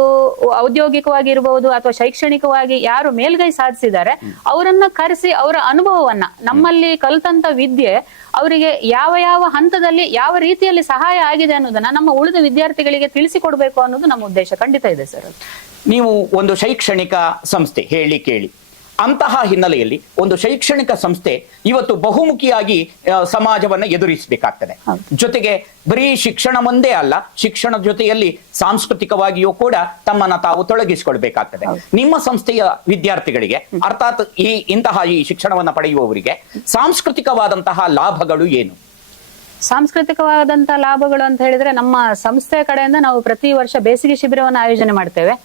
ಔದ್ಯೋಗಿಕವಾಗಿ ಇರಬಹುದು ಅಥವಾ ಶೈಕ್ಷಣಿಕವಾಗಿ ಯಾರು ಮೇಲ್ಗೈ ಸಾಧಿಸಿದ್ದಾರೆ ಅವರನ್ನ ಕರೆಸಿ ಅವರ ಅನುಭವವನ್ನ, ನಮ್ಮಲ್ಲಿ ಕಲಿತಂತ ವಿದ್ಯೆ ಅವರಿಗೆ ಯಾವ ಹಂತದಲ್ಲಿ ಯಾವ ರೀತಿಯಲ್ಲಿ ಸಹಾಯ ಆಗಿದೆ ಅನ್ನೋದನ್ನ ನಮ್ಮ ಉಳಿದ ವಿದ್ಯಾರ್ಥಿಗಳಿಗೆ ತಿಳಿಸಿಕೊಡ್ಬೇಕು ಅನ್ನೋದು ನಮ್ಮ ಉದ್ದೇಶ. ಖಂಡಿತ ಇದೆ ಸರ್. ನೀವು ಒಂದು ಶೈಕ್ಷಣಿಕ ಸಂಸ್ಥೆ ಹೇಳಿ ಕೇಳಿ, ಅಂತಹ ಹಿನ್ನೆಲೆಯಲ್ಲಿ ಒಂದು ಶೈಕ್ಷಣಿಕ ಸಂಸ್ಥೆ ಇವತ್ತು ಬಹುಮುಖಿಯಾಗಿ ಸಮಾಜವನ್ನ ಎದುರಿಸಬೇಕಾಗ್ತದೆ. ಜೊತೆಗೆ ಬರೀ ಶಿಕ್ಷಣ ಒಂದೇ ಅಲ್ಲ, ಶಿಕ್ಷಣ ಜೊತೆಯಲ್ಲಿ ಸಾಂಸ್ಕೃತಿಕವಾಗಿಯೂ ಕೂಡ ತಮ್ಮನ್ನ ತಾವು ತೊಡಗಿಸಿಕೊಳ್ಬೇಕಾಗ್ತದೆ. ನಿಮ್ಮ ಸಂಸ್ಥೆಯ ವಿದ್ಯಾರ್ಥಿಗಳಿಗೆ ಅರ್ಥಾತ್ ಇಂತಹ ಈ ಶಿಕ್ಷಣವನ್ನ ಪಡೆಯುವವರಿಗೆ ಸಾಂಸ್ಕೃತಿಕವಾದಂತಹ ಲಾಭಗಳು ಏನು? ಸಾಂಸ್ಕೃತಿಕವಾದಂತಹ ಲಾಭಗಳು ಅಂತ ಹೇಳಿದ್ರೆ, ನಮ್ಮ ಸಂಸ್ಥೆಯ ಕಡೆಯಿಂದ ನಾವು ಪ್ರತಿ ವರ್ಷ ಬೇಸಿಗೆ ಶಿಬಿರವನ್ನು ಆಯೋಜನೆ ಮಾಡ್ತೇವೆ.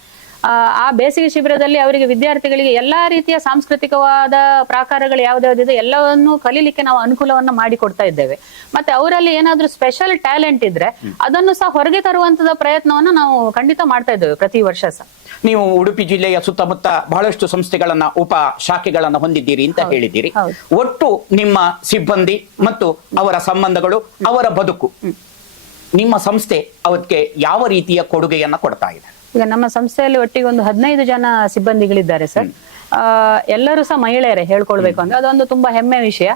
ಆ ಬೇಸಿಗೆ ಶಿಬಿರದಲ್ಲಿ ಅವರಿಗೆ ವಿದ್ಯಾರ್ಥಿಗಳಿಗೆ ಎಲ್ಲಾ ರೀತಿಯ ಸಾಂಸ್ಕೃತಿಕವಾದ ಪ್ರಾಕಾರಗಳು ಯಾವ್ದಾವ್ದಿದೆ ಎಲ್ಲವನ್ನು ಕಲೀಲಿಕ್ಕೆ ನಾವು ಅನುಕೂಲವನ್ನ ಮಾಡಿ ಕೊಡ್ತಾ ಇದ್ದೇವೆ. ಮತ್ತೆ ಅವರಲ್ಲಿ ಏನಾದ್ರೂ ಸ್ಪೆಷಲ್ ಟ್ಯಾಲೆಂಟ್ ಇದ್ರೆ ಅದನ್ನು ಸಹ ಹೊರಗೆ ತರುವಂತದ ಪ್ರಯತ್ನವನ್ನ ನಾವು ಖಂಡಿತ ಮಾಡ್ತಾ ಇದ್ದೇವೆ ಪ್ರತಿ ವರ್ಷ ಸಹ. ನೀವು ಉಡುಪಿ ಜಿಲ್ಲೆಯ ಸುತ್ತಮುತ್ತ ಬಹಳಷ್ಟು ಸಂಸ್ಥೆಗಳನ್ನ ಉಪ ಶಾಖೆಗಳನ್ನ ಹೊಂದಿದ್ದೀರಿ ಅಂತ ಹೇಳಿದ್ದೀರಿ. ಒಟ್ಟು ನಿಮ್ಮ ಸಿಬ್ಬಂದಿ ಮತ್ತು ಅವರ ಸಂಬಂಧಗಳು, ಅವರ ಬದುಕು, ನಿಮ್ಮ ಸಂಸ್ಥೆ ಅವಕ್ಕೆ ಯಾವ ರೀತಿಯ ಕೊಡುಗೆಯನ್ನ ಕೊಡ್ತಾ ಇದೆ? ಈಗ ನಮ್ಮ ಸಂಸ್ಥೆಯಲ್ಲಿ ಒಟ್ಟಿಗೆ ಒಂದು 15 ಜನ ಸಿಬ್ಬಂದಿಗಳಿದ್ದಾರೆ ಸರ್. ಎಲ್ಲರೂ ಸಹ ಮಹಿಳೆಯರೇ ಹೇಳ್ಕೊಳ್ಬೇಕು ಅಂದ್ರೆ ಅದೊಂದು ತುಂಬಾ ಹೆಮ್ಮೆ ವಿಷಯ.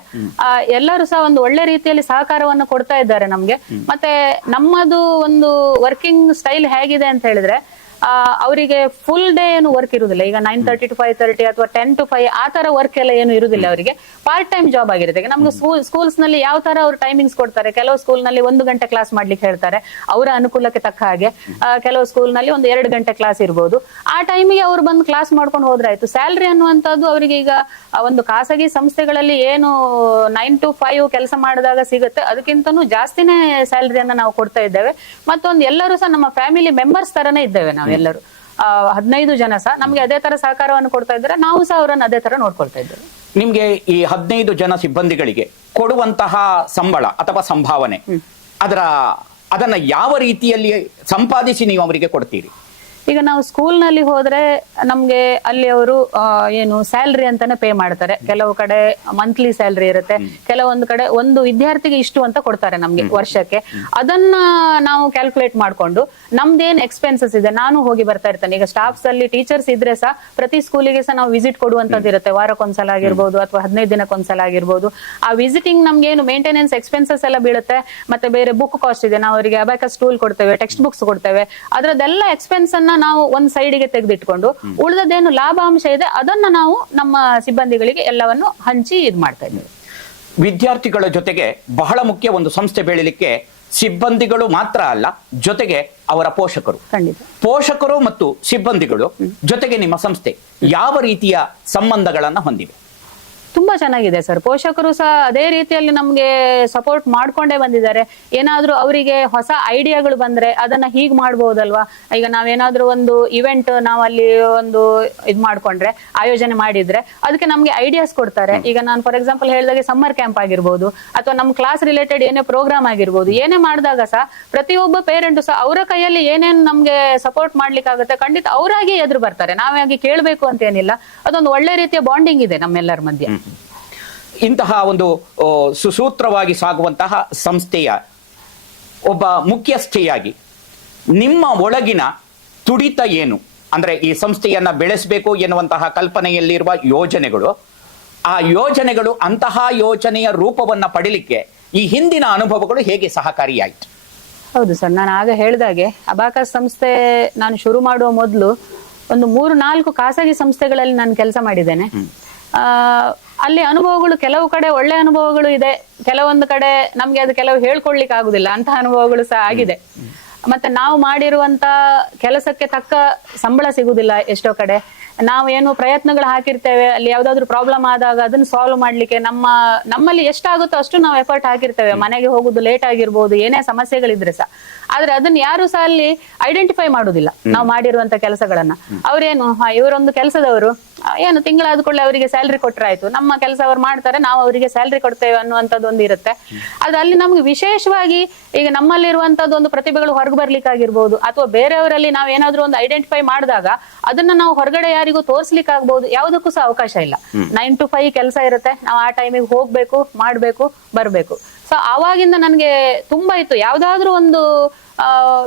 ಎಲ್ಲರೂ ಸಹ ಒಂದು ಒಳ್ಳೆ ರೀತಿಯಲ್ಲಿ ಸಹಕಾರವನ್ನು ಕೊಡ್ತಾ ಇದ್ದಾರೆ ನಮ್ಗೆ. ಮತ್ತೆ ನಮ್ಮದು ಒಂದು ವರ್ಕಿಂಗ್ ಸ್ಟೈಲ್ ಹೇಗಿದೆ ಅಂತ ಹೇಳಿದ್ರೆ ಅವರಿಗೆ ಫುಲ್ ಡೇ ಏನು ವರ್ಕ್ ಇರುವುದಿಲ್ಲ. ಈಗ 9:30 to 5:30 ಅಥವಾ 10 to 5 ಆ ತರ ವರ್ಕ್ ಎಲ್ಲ ಏನು ಇರುವುದಿಲ್ಲ. ಅವರಿಗೆ ಪಾರ್ಟ್ ಟೈಮ್ ಜಾಬ್ ಆಗಿರುತ್ತೆ. ಈಗ ನಮ್ಗೆ ಸ್ಕೂಲ್ಸ್ ನಲ್ಲಿ ಯಾವ ತರ ಅವ್ರು ಟೈಮಿಂಗ್ಸ್ ಕೊಡ್ತಾರೆ, ಕೆಲವು ಸ್ಕೂಲ್ ನಲ್ಲಿ 1 ಗಂಟೆ ಕ್ಲಾಸ್ ಮಾಡ್ಲಿಕ್ಕೆ ಹೇಳ್ತಾರೆ ಅವರ ಅನುಕೂಲಕ್ಕೆ ತಕ್ಕ ಹಾಗೆ. ಕೆಲವು ಸ್ಕೂಲ್ ನಲ್ಲಿ ಒಂದು 2 ಗಂಟೆ ಕ್ಲಾಸ್ ಇರ್ಬೋದು. ಆ ಟೈಮಿಗೆ ಅವ್ರು ಬಂದು ಕ್ಲಾಸ್ ಮಾಡ್ಕೊಂಡು ಹೋದ್ರಾಯ್ತು. ಸ್ಯಾಲ್ರಿ ಅನ್ನುವಂಥದ್ದು ಅವರಿಗೆ ಈಗ ಒಂದು ಖಾಸಗಿ ಸಂಸ್ಥೆಗಳಲ್ಲಿ ಏನು 9 to 5 ಕೆಲಸ ಮಾಡಿದಾಗ ಸಿಗುತ್ತೆ ಅದಕ್ಕಿಂತನೂ ಜಾಸ್ತಿನೇ ಸ್ಯಾಲ್ರಿಯನ್ನ ನಾವು ಕೊಡ್ತಾ ಇದ್ದೇವೆ. ಮತ್ತೊಂದು ಎಲ್ಲರೂ ಸಹ ನಮ್ಮ ಫ್ಯಾಮಿಲಿ ಮೆಂಬರ್ಸ್ ತರನೇ ಇದ್ದೇವೆ ನಾವು ಎಲ್ಲರೂ. 15 ಜನ ಸಹ ನಮ್ಗೆ ಅದೇ ತರ ಸಹಕಾರವನ್ನು ಕೊಡ್ತಾ ಇದ್ದಾರೆ, ನಾವು ಸಹ ಅವರನ್ನು ಅದೇ ತರ ನೋಡ್ಕೊಳ್ತಾ ಇದ್ದೇವೆ. ನಿಮ್ಗೆ ಈ 15 ಜನ ಸಿಬ್ಬಂದಿಗಳಿಗೆ ಕೊಡುವಂತಹ ಸಂಬಳ ಅಥವಾ ಸಂಭಾವನೆ ಅದನ್ನ ಯಾವ ರೀತಿಯಲ್ಲಿ ಸಂಪಾದಿಸಿ ನೀವು ಅವರಿಗೆ ಕೊಡ್ತೀರಿ? ಈಗ ನಾವು ಸ್ಕೂಲ್ ನಲ್ಲಿ ಹೋದ್ರೆ ನಮ್ಗೆ ಅಲ್ಲಿ ಅವರು ಏನು ಸ್ಯಾಲ್ರಿ ಅಂತಾನೆ ಪೇ ಮಾಡ್ತಾರೆ. ಕೆಲವು ಕಡೆ ಮಂತ್ಲಿ ಸ್ಯಾಲ್ರಿ ಇರುತ್ತೆ, ಕೆಲವೊಂದು ಕಡೆ ಒಂದು ವಿದ್ಯಾರ್ಥಿಗೆ ಇಷ್ಟು ಅಂತ ಕೊಡ್ತಾರೆ ನಮ್ಗೆ ವರ್ಷಕ್ಕೆ. ಅದನ್ನ ನಾವು ಕ್ಯಾಲ್ಕುಲೇಟ್ ಮಾಡ್ಕೊಂಡು ನಮ್ದೇನ್ ಎಕ್ಸ್ಪೆನ್ಸಸ್ ಇದೆ, ನಾನು ಹೋಗಿ ಬರ್ತಾ ಇರ್ತೇನೆ. ಈಗ ಸ್ಟಾಫ್ಸ್ ಅಲ್ಲಿ ಟೀಚರ್ಸ್ ಇದ್ರೆ ಸಹ ಪ್ರತಿ ಸ್ಕೂಲಿಗೆ ಸಹ ನಾವು ವಿಸಿಟ್ ಕೊಡುವಂತದ್ದು ಇರುತ್ತೆ. ವಾರಕ್ಕೊಂದ್ಸಲ ಆಗಿರ್ಬೋದು ಅಥವಾ 15 ದಿನಕ್ಕೊಂದ್ಸಲ ಆಗಿರ್ಬೋದು. ಆ ವಿಸಿಟಿಂಗ್ ನಮ್ಗೆ ಏನು ಮೇಂಟೆನೆನ್ಸ್ ಎಕ್ಸ್ಪೆನ್ಸಸ್ ಎಲ್ಲ ಬೀಳುತ್ತೆ. ಮತ್ತೆ ಬೇರೆ ಬುಕ್ ಕಾಸ್ಟ್ ಇದೆ, ನಾವು ಅವರಿಗೆ ಅಬಾಕಸ್ ಟೂಲ್ ಕೊಡ್ತೇವೆ, ಟೆಕ್ಸ್ಟ್ ಬುಕ್ಸ್ ಕೊಡ್ತೇವೆ. ಅದರದೆಲ್ಲ ಎಕ್ಸ್ಪೆನ್ಸ್ ಅನ್ನ ನಾವು ಒಂದ್ ಸೈಡ್ಗೆ ತೆಗೆದಿಟ್ಕೊಂಡು ಉಳಿದದೇನು ಲಾಭಾಂಶ ಇದೆ ಅದನ್ನ ನಾವು ನಮ್ಮ ಸಿಬ್ಬಂದಿಗಳಿಗೆ ಎಲ್ಲವನ್ನು ಹಂಚಿ ಇದ್ ಮಾಡ್ತಾ ಇದ್ದೇವೆ. ವಿದ್ಯಾರ್ಥಿಗಳ ಜೊತೆಗೆ ಬಹಳ ಮುಖ್ಯ ಒಂದು ಸಂಸ್ಥೆ ಬೆಳಿಲಿಕ್ಕೆ ಸಿಬ್ಬಂದಿಗಳು ಮಾತ್ರ ಅಲ್ಲ, ಜೊತೆಗೆ ಅವರ ಪೋಷಕರು. ಖಂಡಿತ. ಪೋಷಕರು ಮತ್ತು ಸಿಬ್ಬಂದಿಗಳು ಜೊತೆಗೆ ನಿಮ್ಮ ಸಂಸ್ಥೆ ಯಾವ ರೀತಿಯ ಸಂಬಂಧಗಳನ್ನ ಹೊಂದಿವೆ? ತುಂಬಾ ಚೆನ್ನಾಗಿದೆ ಸರ್. ಪೋಷಕರು ಸಹ ಅದೇ ರೀತಿಯಲ್ಲಿ ನಮ್ಗೆ ಸಪೋರ್ಟ್ ಮಾಡ್ಕೊಂಡೇ ಬಂದಿದ್ದಾರೆ. ಏನಾದ್ರೂ ಅವರಿಗೆ ಹೊಸ ಐಡಿಯಾಗಳು ಬಂದ್ರೆ ಅದನ್ನ ಹೀಗ್ ಮಾಡ್ಬೋದಲ್ವಾ. ಈಗ ನಾವೇನಾದ್ರೂ ಒಂದು ಇವೆಂಟ್ ನಾವಲ್ಲಿ ಒಂದು ಇದ್ ಮಾಡ್ಕೊಂಡ್ರೆ, ಆಯೋಜನೆ ಮಾಡಿದ್ರೆ ಅದಕ್ಕೆ ನಮ್ಗೆ ಐಡಿಯಾಸ್ ಕೊಡ್ತಾರೆ. ಈಗ ನಾನು ಫಾರ್ ಎಕ್ಸಾಂಪಲ್ ಹೇಳಿದಾಗೆ ಸಮ್ಮರ್ ಕ್ಯಾಂಪ್ ಆಗಿರ್ಬೋದು ಅಥವಾ ನಮ್ಮ ಕ್ಲಾಸ್ ರಿಲೇಟೆಡ್ ಏನೇ ಪ್ರೋಗ್ರಾಮ್ ಆಗಿರ್ಬೋದು, ಏನೇ ಮಾಡಿದಾಗ ಸಹ ಪ್ರತಿಯೊಬ್ಬ ಪೇರೆಂಟ್ ಸಹ ಅವರ ಕೈಯಲ್ಲಿ ಏನೇನ್ ನಮ್ಗೆ ಸಪೋರ್ಟ್ ಮಾಡ್ಲಿಕ್ಕೆ ಆಗುತ್ತೆ ಖಂಡಿತ ಅವರಾಗಿ ಎದುರು ಬರ್ತಾರೆ. ನಾವಾಗಿ ಕೇಳಬೇಕು ಅಂತ ಏನಿಲ್ಲ. ಅದೊಂದು ಒಳ್ಳೆ ರೀತಿಯ ಬಾಂಡಿಂಗ್ ಇದೆ ನಮ್ಮೆಲ್ಲರ ಮಧ್ಯೆ. ಇಂತಹ ಒಂದು ಸುಸೂತ್ರವಾಗಿ ಸಾಗುವಂತಹ ಸಂಸ್ಥೆಯ ಒಬ್ಬ ಮುಖ್ಯಸ್ಥೆಯಾಗಿ ನಿಮ್ಮ ಒಳಗಿನ ತುಡಿತ ಏನು? ಅಂದ್ರೆ ಈ ಸಂಸ್ಥೆಯನ್ನ ಬೆಳೆಸಬೇಕು ಎನ್ನುವಂತಹ ಕಲ್ಪನೆಯಲ್ಲಿರುವ ಯೋಜನೆಗಳು, ಆ ಯೋಜನೆಗಳು ಅಂತಹ ಯೋಜನೆಯ ರೂಪವನ್ನ ಪಡಿಲಿಕ್ಕೆ ಈ ಹಿಂದಿನ ಅನುಭವಗಳು ಹೇಗೆ ಸಹಕಾರಿಯಾಯಿತು? ಹೌದು ಸರ್, ನಾನು ಆಗ ಹೇಳಿದಾಗೆ ಅಬಾಕಸ್ ಸಂಸ್ಥೆ ನಾನು ಶುರು ಮಾಡುವ ಮೊದಲು ಒಂದು 3-4 ಖಾಸಗಿ ಸಂಸ್ಥೆಗಳಲ್ಲಿ ನಾನು ಕೆಲಸ ಮಾಡಿದ್ದೇನೆ. ಅಲ್ಲಿ ಅನುಭವಗಳು ಕೆಲವು ಕಡೆ ಒಳ್ಳೆ ಅನುಭವಗಳು ಇದೆ, ಕೆಲವೊಂದು ಕಡೆ ನಮ್ಗೆ ಅದು ಕೆಲವು ಹೇಳ್ಕೊಳ್ಲಿಕ್ಕೆ ಆಗುದಿಲ್ಲ ಅಂತ ಅನುಭವಗಳು ಸಹ ಆಗಿದೆ. ಮತ್ತೆ ನಾವು ಮಾಡಿರುವಂತ ಕೆಲಸಕ್ಕೆ ತಕ್ಕ ಸಂಬಳ ಸಿಗುದಿಲ್ಲ ಎಷ್ಟೋ ಕಡೆ. ನಾವು ಏನು ಪ್ರಯತ್ನಗಳು ಹಾಕಿರ್ತೇವೆ, ಅಲ್ಲಿ ಯಾವ್ದಾದ್ರು ಪ್ರಾಬ್ಲಮ್ ಆದಾಗ ಅದನ್ನ ಸಾಲ್ವ್ ಮಾಡ್ಲಿಕ್ಕೆ ನಮ್ಮಲ್ಲಿ ಎಷ್ಟಾಗುತ್ತೋ ಅಷ್ಟು ನಾವು ಎಫರ್ಟ್ ಹಾಕಿರ್ತೇವೆ. ಮನೆಗೆ ಹೋಗುದು ಲೇಟ್ ಆಗಿರ್ಬೋದು, ಏನೇ ಸಮಸ್ಯೆಗಳಿದ್ರೆ ಸಹ. ಆದ್ರೆ ಅದನ್ನ ಯಾರು ಸಹ ಅಲ್ಲಿ ಐಡೆಂಟಿಫೈ ಮಾಡುದಿಲ್ಲ ನಾವು ಮಾಡಿರುವಂತ ಕೆಲಸಗಳನ್ನ. ಅವ್ರೇನು ಇವರೊಂದು ಕೆಲಸದವರು, ಏನು ತಿಂಗಳಾದ ಕೂಡಲೇ ಅವರಿಗೆ ಸ್ಯಾಲ್ರಿ ಕೊಟ್ರಾಯ್ತು, ನಮ್ಮ ಕೆಲಸ ಅವ್ರು ಮಾಡ್ತಾರೆ, ನಾವು ಅವರಿಗೆ ಸ್ಯಾಲ್ರಿ ಕೊಡ್ತೇವೆ ಅನ್ನುವಂಥದ್ದು ಒಂದು ಇರುತ್ತೆ. ಆದ್ರೆ ಅಲ್ಲಿ ನಮ್ಗೆ ವಿಶೇಷವಾಗಿ ಈಗ ನಮ್ಮಲ್ಲಿರುವಂತದ್ದು ಒಂದು ಪ್ರತಿಭೆಗಳು ಹೊರಗೆ ಬರ್ಲಿಕ್ಕಾಗಿರ್ಬೋದು ಅಥವಾ ಬೇರೆಯವರಲ್ಲಿ ನಾವು ಏನಾದ್ರೂ ಒಂದು ಐಡೆಂಟಿಫೈ ಮಾಡಿದಾಗ ಅದನ್ನ ನಾವು ಹೊರಗಡೆ ಯಾರಿಗೂ ತೋರ್ಸ್ಲಿಕ್ಕೆ ಆಗ್ಬಹುದು, ಯಾವುದಕ್ಕೂ ಸಹ ಅವಕಾಶ ಇಲ್ಲ. 9 to 5 ಕೆಲಸ ಇರುತ್ತೆ, ನಾವು ಆ ಟೈಮಿಗೆ ಹೋಗ್ಬೇಕು, ಮಾಡ್ಬೇಕು, ಬರ್ಬೇಕು. ಸೊ ಆವಾಗಿಂದ ನನ್ಗೆ ತುಂಬಾ ಇತ್ತು ಯಾವ್ದಾದ್ರು ಒಂದು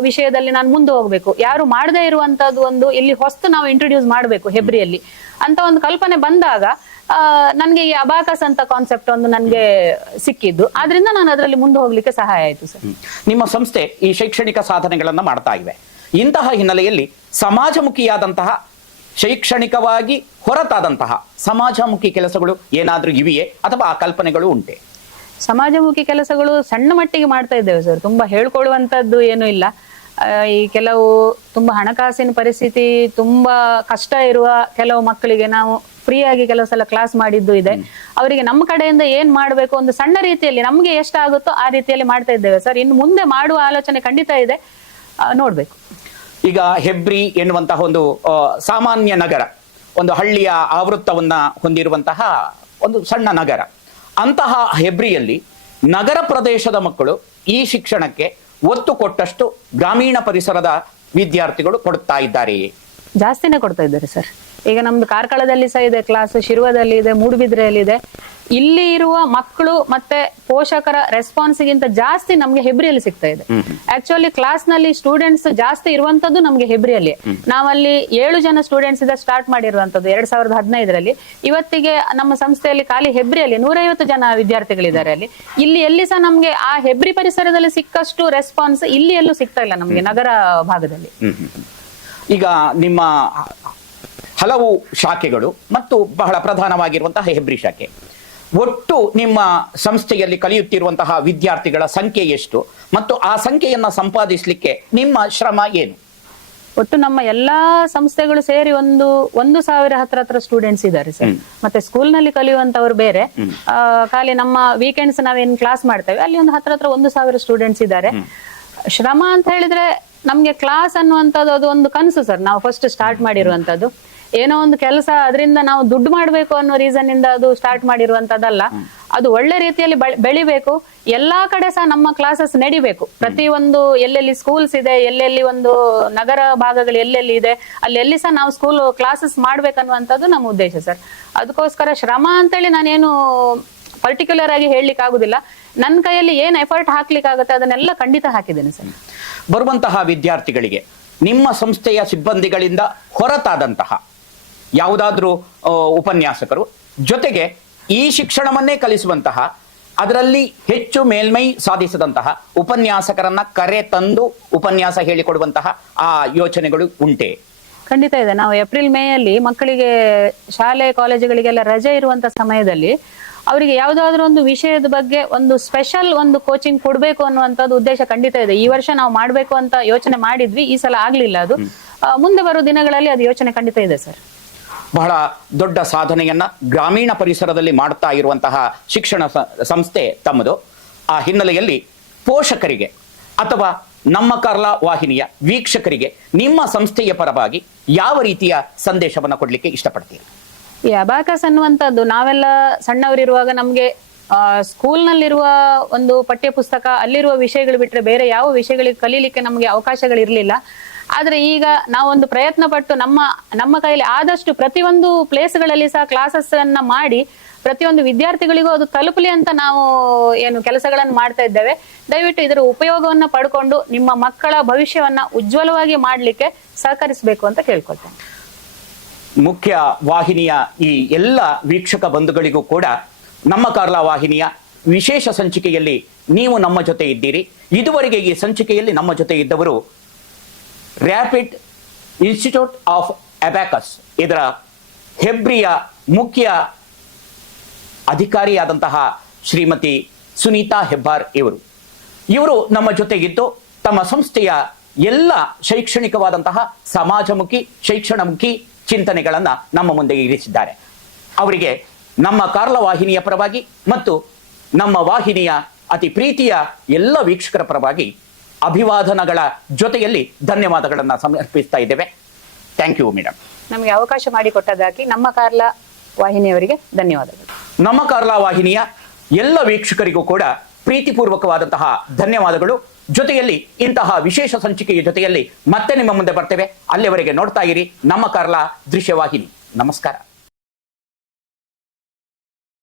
ವಿಷಯದಲ್ಲಿ ನಾನು ಮುಂದೆ ಹೋಗ್ಬೇಕು, ಯಾರು ಮಾಡದೇ ಇರುವಂತದ್ದು ಒಂದು ಇಲ್ಲಿ ಹೊಸ್ತು ನಾವು ಇಂಟ್ರೊಡ್ಯೂಸ್ ಮಾಡ್ಬೇಕು ಹೆಬ್ರಿಯಲ್ಲಿ ಅಂತ ಒಂದು ಕಲ್ಪನೆ ಬಂದಾಗ ನನ್ಗೆ ಈ ಅಬಾಕಸ್ ಅಂತ ಕಾನ್ಸೆಪ್ಟ್ ಒಂದು ನನ್ಗೆ ಸಿಕ್ಕಿದ್ದು. ಆದ್ರಿಂದ ನಾನು ಅದರಲ್ಲಿ ಮುಂದೆ ಹೋಗ್ಲಿಕ್ಕೆ ಸಹಾಯ ಆಯ್ತು ಸರ್. ನಿಮ್ಮ ಸಂಸ್ಥೆ ಈ ಶೈಕ್ಷಣಿಕ ಸಾಧನೆಗಳನ್ನ ಮಾಡ್ತಾ ಇವೆ. ಇಂತಹ ಹಿನ್ನೆಲೆಯಲ್ಲಿ ಸಮಾಜಮುಖಿಯಾದಂತಹ, ಶೈಕ್ಷಣಿಕವಾಗಿ ಹೊರತಾದಂತಹ ಸಮಾಜಮುಖಿ ಕೆಲಸಗಳು ಏನಾದ್ರೂ ಇವೆಯೇ ಅಥವಾ ಆ ಕಲ್ಪನೆಗಳು ಉಂಟೆ? ಸಮಾಜಮುಖಿ ಕೆಲಸಗಳು ಸಣ್ಣ ಮಟ್ಟಿಗೆ ಮಾಡ್ತಾ ಇದ್ದೇವೆ ಸರ್. ತುಂಬಾ ಹೇಳ್ಕೊಳ್ಳುವಂತದ್ದು ಏನು ಇಲ್ಲ. ಈ ಕೆಲವು ತುಂಬಾ ಹಣಕಾಸಿನ ಪರಿಸ್ಥಿತಿ ತುಂಬಾ ಕಷ್ಟ ಇರುವ ಕೆಲವು ಮಕ್ಕಳಿಗೆ ನಾವು ಫ್ರೀ ಆಗಿ ಕೆಲವು ಸಲ ಕ್ಲಾಸ್ ಮಾಡಿದ್ದು ಇದೆ. ಅವರಿಗೆ ನಮ್ಮ ಕಡೆಯಿಂದ ಏನ್ ಮಾಡ್ಬೇಕು ಒಂದು ಸಣ್ಣ ರೀತಿಯಲ್ಲಿ ನಮ್ಗೆ ಎಷ್ಟಾಗುತ್ತೋ ಆ ರೀತಿಯಲ್ಲಿ ಮಾಡ್ತಾ ಇದ್ದೇವೆ ಸರ್. ಇನ್ನು ಮುಂದೆ ಮಾಡುವ ಆಲೋಚನೆ ಖಂಡಿತ ಇದೆ, ನೋಡ್ಬೇಕು. ಈಗ ಹೆಬ್ರಿ ಎನ್ನುವಂತಹ ಒಂದು ಸಾಮಾನ್ಯ ನಗರ, ಒಂದು ಹಳ್ಳಿಯ ಆವೃತ್ತವನ್ನ ಹೊಂದಿರುವಂತಹ ಒಂದು ಸಣ್ಣ ನಗರ. ಅಂತಹ ಹೆಬ್ರಿಯಲ್ಲಿ ನಗರ ಪ್ರದೇಶದ ಮಕ್ಕಳು ಈ ಶಿಕ್ಷಣಕ್ಕೆ ಒತ್ತು ಕೊಟ್ಟಷ್ಟು ಗ್ರಾಮೀಣ ಪರಿಸರದ ವಿದ್ಯಾರ್ಥಿಗಳು ಕೊಡುತ್ತಾ ಇದ್ದಾರೆಯೇ? ಜಾಸ್ತಿನೇ ಕೊಡ್ತಾ ಇದ್ದಾರೆ ಸರ್. ಈಗ ನಮ್ದು ಕಾರ್ಕಳದಲ್ಲಿ ಸಹ ಇದೆ ಕ್ಲಾಸ್, ಶಿರ್ವದಲ್ಲಿ ಇದೆ, ಮೂಡುಬಿದ್ರೆಯಲ್ಲಿ ಇದೆ. ಇಲ್ಲಿ ಇರುವ ಮಕ್ಕಳು ಮತ್ತೆ ಪೋಷಕರ ರೆಸ್ಪಾನ್ಸ್ಗಿಂತ ಜಾಸ್ತಿ ನಮ್ಗೆ ಹೆಬ್ರಿಯಲ್ಲಿ ಸಿಗ್ತಾ ಇದೆ. ಆಕ್ಚುಲಿ ಕ್ಲಾಸ್ ನಲ್ಲಿ ಸ್ಟೂಡೆಂಟ್ಸ್ ಜಾಸ್ತಿ ಇರುವಂತದ್ದು ನಮ್ಗೆ ಹೆಬ್ರಿಯಲ್ಲಿ. ನಾವಲ್ಲಿ 7 ಜನ ಸ್ಟೂಡೆಂಟ್ಸ್ ಇಂದ ಸ್ಟಾರ್ಟ್ ಮಾಡಿರುವಂತದ್ದು 2015ರಲ್ಲಿ. ಇವತ್ತಿಗೆ ನಮ್ಮ ಸಂಸ್ಥೆಯಲ್ಲಿ ಖಾಲಿ ಹೆಬ್ರಿಯಲ್ಲಿ 150 ಜನ ವಿದ್ಯಾರ್ಥಿಗಳಿದ್ದಾರೆ ಅಲ್ಲಿ. ಇಲ್ಲಿ ಎಲ್ಲಿ ಸಹ ನಮ್ಗೆ ಆ ಹೆಬ್ರಿ ಪರಿಸರದಲ್ಲಿ ಸಿಕ್ಕಷ್ಟು ರೆಸ್ಪಾನ್ಸ್ ಇಲ್ಲಿ ಎಲ್ಲೂ ಸಿಗ್ತಾ ಇಲ್ಲ ನಮ್ಗೆ ನಗರ ಭಾಗದಲ್ಲಿ. ಈಗ ನಿಮ್ಮ ಹಲವು ಶಾಖೆಗಳು ಮತ್ತು ಬಹಳ ಪ್ರಧಾನವಾಗಿರುವಂತಹ ಹೆಬ್ರಿ ಶಾಖೆ, ಒಟ್ಟು ನಿಮ್ಮ ಸಂಸ್ಥೆಯಲ್ಲಿ ಕಲಿಯುತ್ತಿರುವಂತಹ ವಿದ್ಯಾರ್ಥಿಗಳ ಸಂಖ್ಯೆ ಎಷ್ಟು ಮತ್ತು ಆ ಸಂಖ್ಯೆಯನ್ನ ಸಂಪಾದಿಸಲಿಕ್ಕೆ ನಿಮ್ಮ ಶ್ರಮ ಏನು? ಒಟ್ಟು ನಮ್ಮ ಎಲ್ಲಾ ಸಂಸ್ಥೆಗಳು ಸೇರಿ 1,000 ಹತ್ರ ಸ್ಟೂಡೆಂಟ್ಸ್ ಇದ್ದಾರೆ ಸರ್. ಮತ್ತೆ ಸ್ಕೂಲ್ ನಲ್ಲಿ ಕಲಿಯುವಂತವ್ರು ಬೇರೆ. ಖಾಲಿ ನಮ್ಮ ವೀಕೆಂಡ್ಸ್ ನಾವೇನ್ ಕ್ಲಾಸ್ ಮಾಡ್ತೇವೆ ಅಲ್ಲಿ ಒಂದು ಹತ್ರ 1,000 ಸ್ಟೂಡೆಂಟ್ಸ್ ಇದ್ದಾರೆ. ಶ್ರಮ ಅಂತ ಹೇಳಿದ್ರೆ ನಮ್ಗೆ ಕ್ಲಾಸ್ ಅನ್ನುವಂಥದ್ದು ಅದು ಒಂದು ಕನಸು ಸರ್. ನಾವು ಫಸ್ಟ್ ಸ್ಟಾರ್ಟ್ ಮಾಡಿರುವಂತದ್ದು ಏನೋ ಒಂದು ಕೆಲಸ, ಅದರಿಂದ ನಾವು ದುಡ್ಡು ಮಾಡ್ಬೇಕು ಅನ್ನೋ ರೀಸನ್ ಇಂದ ಅದು ಸ್ಟಾರ್ಟ್ ಮಾಡಿರುವಂತದ್ದಲ್ಲ. ಅದು ಒಳ್ಳೆ ರೀತಿಯಲ್ಲಿ ಬೆಳಿಬೇಕು. ಎಲ್ಲಾ ಕಡೆ ಸಹ ನಮ್ಮ ಕ್ಲಾಸಸ್ ನಡಿಬೇಕು. ಪ್ರತಿಯೊಂದು ಎಲ್ಲೆಲ್ಲಿ ಸ್ಕೂಲ್ಸ್ ಇದೆ, ಎಲ್ಲೆಲ್ಲಿ ಒಂದು ನಗರ ಭಾಗಗಳು ಎಲ್ಲೆಲ್ಲಿ ಇದೆ, ಅಲ್ಲೆಲ್ಲಿ ಸಹ ನಾವು ಸ್ಕೂಲ್ ಕ್ಲಾಸಸ್ ಮಾಡ್ಬೇಕನ್ನುವಂಥದ್ದು ನಮ್ಮ ಉದ್ದೇಶ ಸರ್. ಅದಕ್ಕೋಸ್ಕರ ಶ್ರಮ ಅಂತೇಳಿ ನಾನೇನು ಪರ್ಟಿಕ್ಯುಲರ್ ಆಗಿ ಹೇಳಲಿಕ್ಕೆ ಆಗುದಿಲ್ಲ. ನನ್ನ ಕೈಯಲ್ಲಿ ಏನ್ ಎಫರ್ಟ್ ಹಾಕ್ಲಿಕ್ಕೆ ಆಗುತ್ತೆ ಅದನ್ನೆಲ್ಲ ಖಂಡಿತ ಹಾಕಿದ್ದೇನೆ ಸರ್. ಬರುವಂತಹ ವಿದ್ಯಾರ್ಥಿಗಳಿಗೆ ನಿಮ್ಮ ಸಂಸ್ಥೆಯ ಸಿಬ್ಬಂದಿಗಳಿಂದ ಹೊರತಾದಂತಹ ಯಾವುದಾದ್ರೂ ಉಪನ್ಯಾಸಕರು ಜೊತೆಗೆ ಈ ಶಿಕ್ಷಣವನ್ನೇ ಕಲಿಸುವಂತಹ, ಅದರಲ್ಲಿ ಹೆಚ್ಚು ಮೇಲ್ಮೈ ಸಾಧಿಸಿದಂತಹ ಉಪನ್ಯಾಸಕರನ್ನ ಕರೆ ತಂದು ಉಪನ್ಯಾಸ ಹೇಳಿಕೊಡುವಂತಹ ಆ ಯೋಚನೆಗಳು ಉಂಟೆ? ಖಂಡಿತ ಇದೆ. ನಾವು ಏಪ್ರಿಲ್ ಮೇ ಅಲ್ಲಿ ಮಕ್ಕಳಿಗೆ ಶಾಲೆ ಕಾಲೇಜುಗಳಿಗೆಲ್ಲ ರಜೆ ಇರುವಂತ ಸಮಯದಲ್ಲಿ ಅವರಿಗೆ ಯಾವುದಾದ್ರೂ ಒಂದು ವಿಷಯದ ಬಗ್ಗೆ ಒಂದು ಸ್ಪೆಷಲ್ ಒಂದು ಕೋಚಿಂಗ್ ಕೊಡ್ಬೇಕು ಅನ್ನುವಂಥದ್ದು ಉದ್ದೇಶ ಖಂಡಿತ ಇದೆ. ಈ ವರ್ಷ ನಾವು ಮಾಡ್ಬೇಕು ಅಂತ ಯೋಚನೆ ಮಾಡಿದ್ವಿ, ಈ ಸಲ ಆಗ್ಲಿಲ್ಲ. ಅದು ಮುಂದೆ ಬರೋ ದಿನಗಳಲ್ಲಿ ಅದು ಯೋಚನೆ ಖಂಡಿತ ಇದೆ ಸರ್. ಬಹಳ ದೊಡ್ಡ ಸಾಧನೆಯನ್ನ ಗ್ರಾಮೀಣ ಪರಿಸರದಲ್ಲಿ ಮಾಡ್ತಾ ಇರುವಂತಹ ಶಿಕ್ಷಣ ಸಂಸ್ಥೆ ತಮ್ಮದು. ಆ ಹಿನ್ನೆಲೆಯಲ್ಲಿ ಪೋಷಕರಿಗೆ ಅಥವಾ ನಮ್ಮ ಕಾರ್ಲಾ ವಾಹಿನಿಯ ವೀಕ್ಷಕರಿಗೆ ನಿಮ್ಮ ಸಂಸ್ಥೆಯ ಪರವಾಗಿ ಯಾವ ರೀತಿಯ ಸಂದೇಶವನ್ನ ಕೊಡ್ಲಿಕ್ಕೆ ಇಷ್ಟಪಡ್ತೀರಿ? ಈ ಅಬಾಕಸ್ ಅನ್ನುವಂಥದ್ದು ನಾವೆಲ್ಲ ಸಣ್ಣವರಿರುವಾಗ ನಮ್ಗೆ ಸ್ಕೂಲ್ ನಲ್ಲಿರುವ ಒಂದು ಪಠ್ಯ ಪುಸ್ತಕ, ಅಲ್ಲಿರುವ ವಿಷಯಗಳು ಬಿಟ್ರೆ ಬೇರೆ ಯಾವ ವಿಷಯಗಳಿಗೆ ಕಲೀಲಿಕ್ಕೆ ನಮ್ಗೆ ಅವಕಾಶಗಳಿರ್ಲಿಲ್ಲ. ಆದ್ರೆ ಈಗ ನಾವೊಂದು ಪ್ರಯತ್ನ ಪಟ್ಟು ನಮ್ಮ ಕೈಯಲ್ಲಿ ಆದಷ್ಟು ಪ್ರತಿಯೊಂದು ಪ್ಲೇಸ್ಗಳಲ್ಲಿ ಸಹ ಕ್ಲಾಸಸ್ ಅನ್ನ ಮಾಡಿ ಪ್ರತಿಯೊಂದು ವಿದ್ಯಾರ್ಥಿಗಳಿಗೂ ಅದು ತಲುಪಲಿ ಅಂತ ನಾವು ಏನು ಕೆಲಸಗಳನ್ನು ಮಾಡ್ತಾ ಇದ್ದೇವೆ. ದಯವಿಟ್ಟು ಇದರ ಉಪಯೋಗವನ್ನ ಪಡ್ಕೊಂಡು ನಿಮ್ಮ ಮಕ್ಕಳ ಭವಿಷ್ಯವನ್ನ ಉಜ್ವಲವಾಗಿ ಮಾಡ್ಲಿಕ್ಕೆ ಸಹಕರಿಸಬೇಕು ಅಂತ ಕೇಳ್ಕೊಳ್ತೇನೆ. ಮುಖ್ಯ ವಾಹಿನಿಯ ಈ ಎಲ್ಲ ವೀಕ್ಷಕ ಬಂಧುಗಳಿಗೂ ಕೂಡ ನಮ್ಮ ಕಾರ್ಲಾ ವಾಹಿನಿಯ ವಿಶೇಷ ಸಂಚಿಕೆಯಲ್ಲಿ ನೀವು ನಮ್ಮ ಜೊತೆ ಇದ್ದೀರಿ. ಇದುವರೆಗೆ ಈ ಸಂಚಿಕೆಯಲ್ಲಿ ನಮ್ಮ ಜೊತೆ ಇದ್ದವರು ರ್ಯಾಪಿಡ್ ಇನ್ಸ್ಟಿಟ್ಯೂಟ್ ಆಫ್ ಅಬಾಕಸ್, ಇದರ ಹೆಬ್ರಿಯ ಮುಖ್ಯ ಅಧಿಕಾರಿಯಾದಂತಹ ಶ್ರೀಮತಿ ಸುನೀತಾ ಹೆಬ್ಬಾರ್ ಇವರು ನಮ್ಮ ಜೊತೆಗಿದ್ದು ತಮ್ಮ ಸಂಸ್ಥೆಯ ಎಲ್ಲ ಶೈಕ್ಷಣಿಕವಾದಂತಹ ಸಮಾಜಮುಖಿ, ಶೈಕ್ಷಣಮುಖಿ ಚಿಂತನೆಗಳನ್ನ ನಮ್ಮ ಮುಂದೆ ಇರಿಸಿದ್ದಾರೆ. ಅವರಿಗೆ ನಮ್ಮ ಕಾರ್ಲಾ ವಾಹಿನಿಯ ಪರವಾಗಿ ಮತ್ತು ನಮ್ಮ ವಾಹಿನಿಯ ಅತಿ ಪ್ರೀತಿಯ ಎಲ್ಲ ವೀಕ್ಷಕರ ಪರವಾಗಿ ಅಭಿವಾದನಗಳ ಜೊತೆಯಲ್ಲಿ ಧನ್ಯವಾದಗಳನ್ನ ಸಮರ್ಪಿಸ್ತಾ ಇದ್ದೇವೆ. Thank you madam. ನಮಗೆ ಅವಕಾಶ ಮಾಡಿಕೊಟ್ಟದಕ್ಕೆ ನಮ್ಮ ಕಾರ್ಲಾ ವಾಹಿನಿಯವರಿಗೆ ಧನ್ಯವಾದಗಳು. ನಮ್ಮ ಕಾರ್ಲಾ ವಾಹಿನಿಯ ಎಲ್ಲ ವೀಕ್ಷಕರಿಗೂ ಕೂಡ ಪ್ರೀತಿಪೂರ್ವಕವಾದಂತಹ ಧನ್ಯವಾದಗಳು. ಜೊತೆಯಲ್ಲಿ ಇಂತಹ ವಿಶೇಷ ಸಂಚಿಕೆಯ ಜೊತೆಯಲ್ಲಿ ಮತ್ತೆ ನಿಮ್ಮ ಮುಂದೆ ಬರ್ತೇವೆ. ಅಲ್ಲಿವರೆಗೆ ನೋಡ್ತಾ ಇರಿ ನಮ್ಮ ಕಾರ್ಲಾ ದೃಶ್ಯವಾಹಿನಿ. ನಮಸ್ಕಾರ.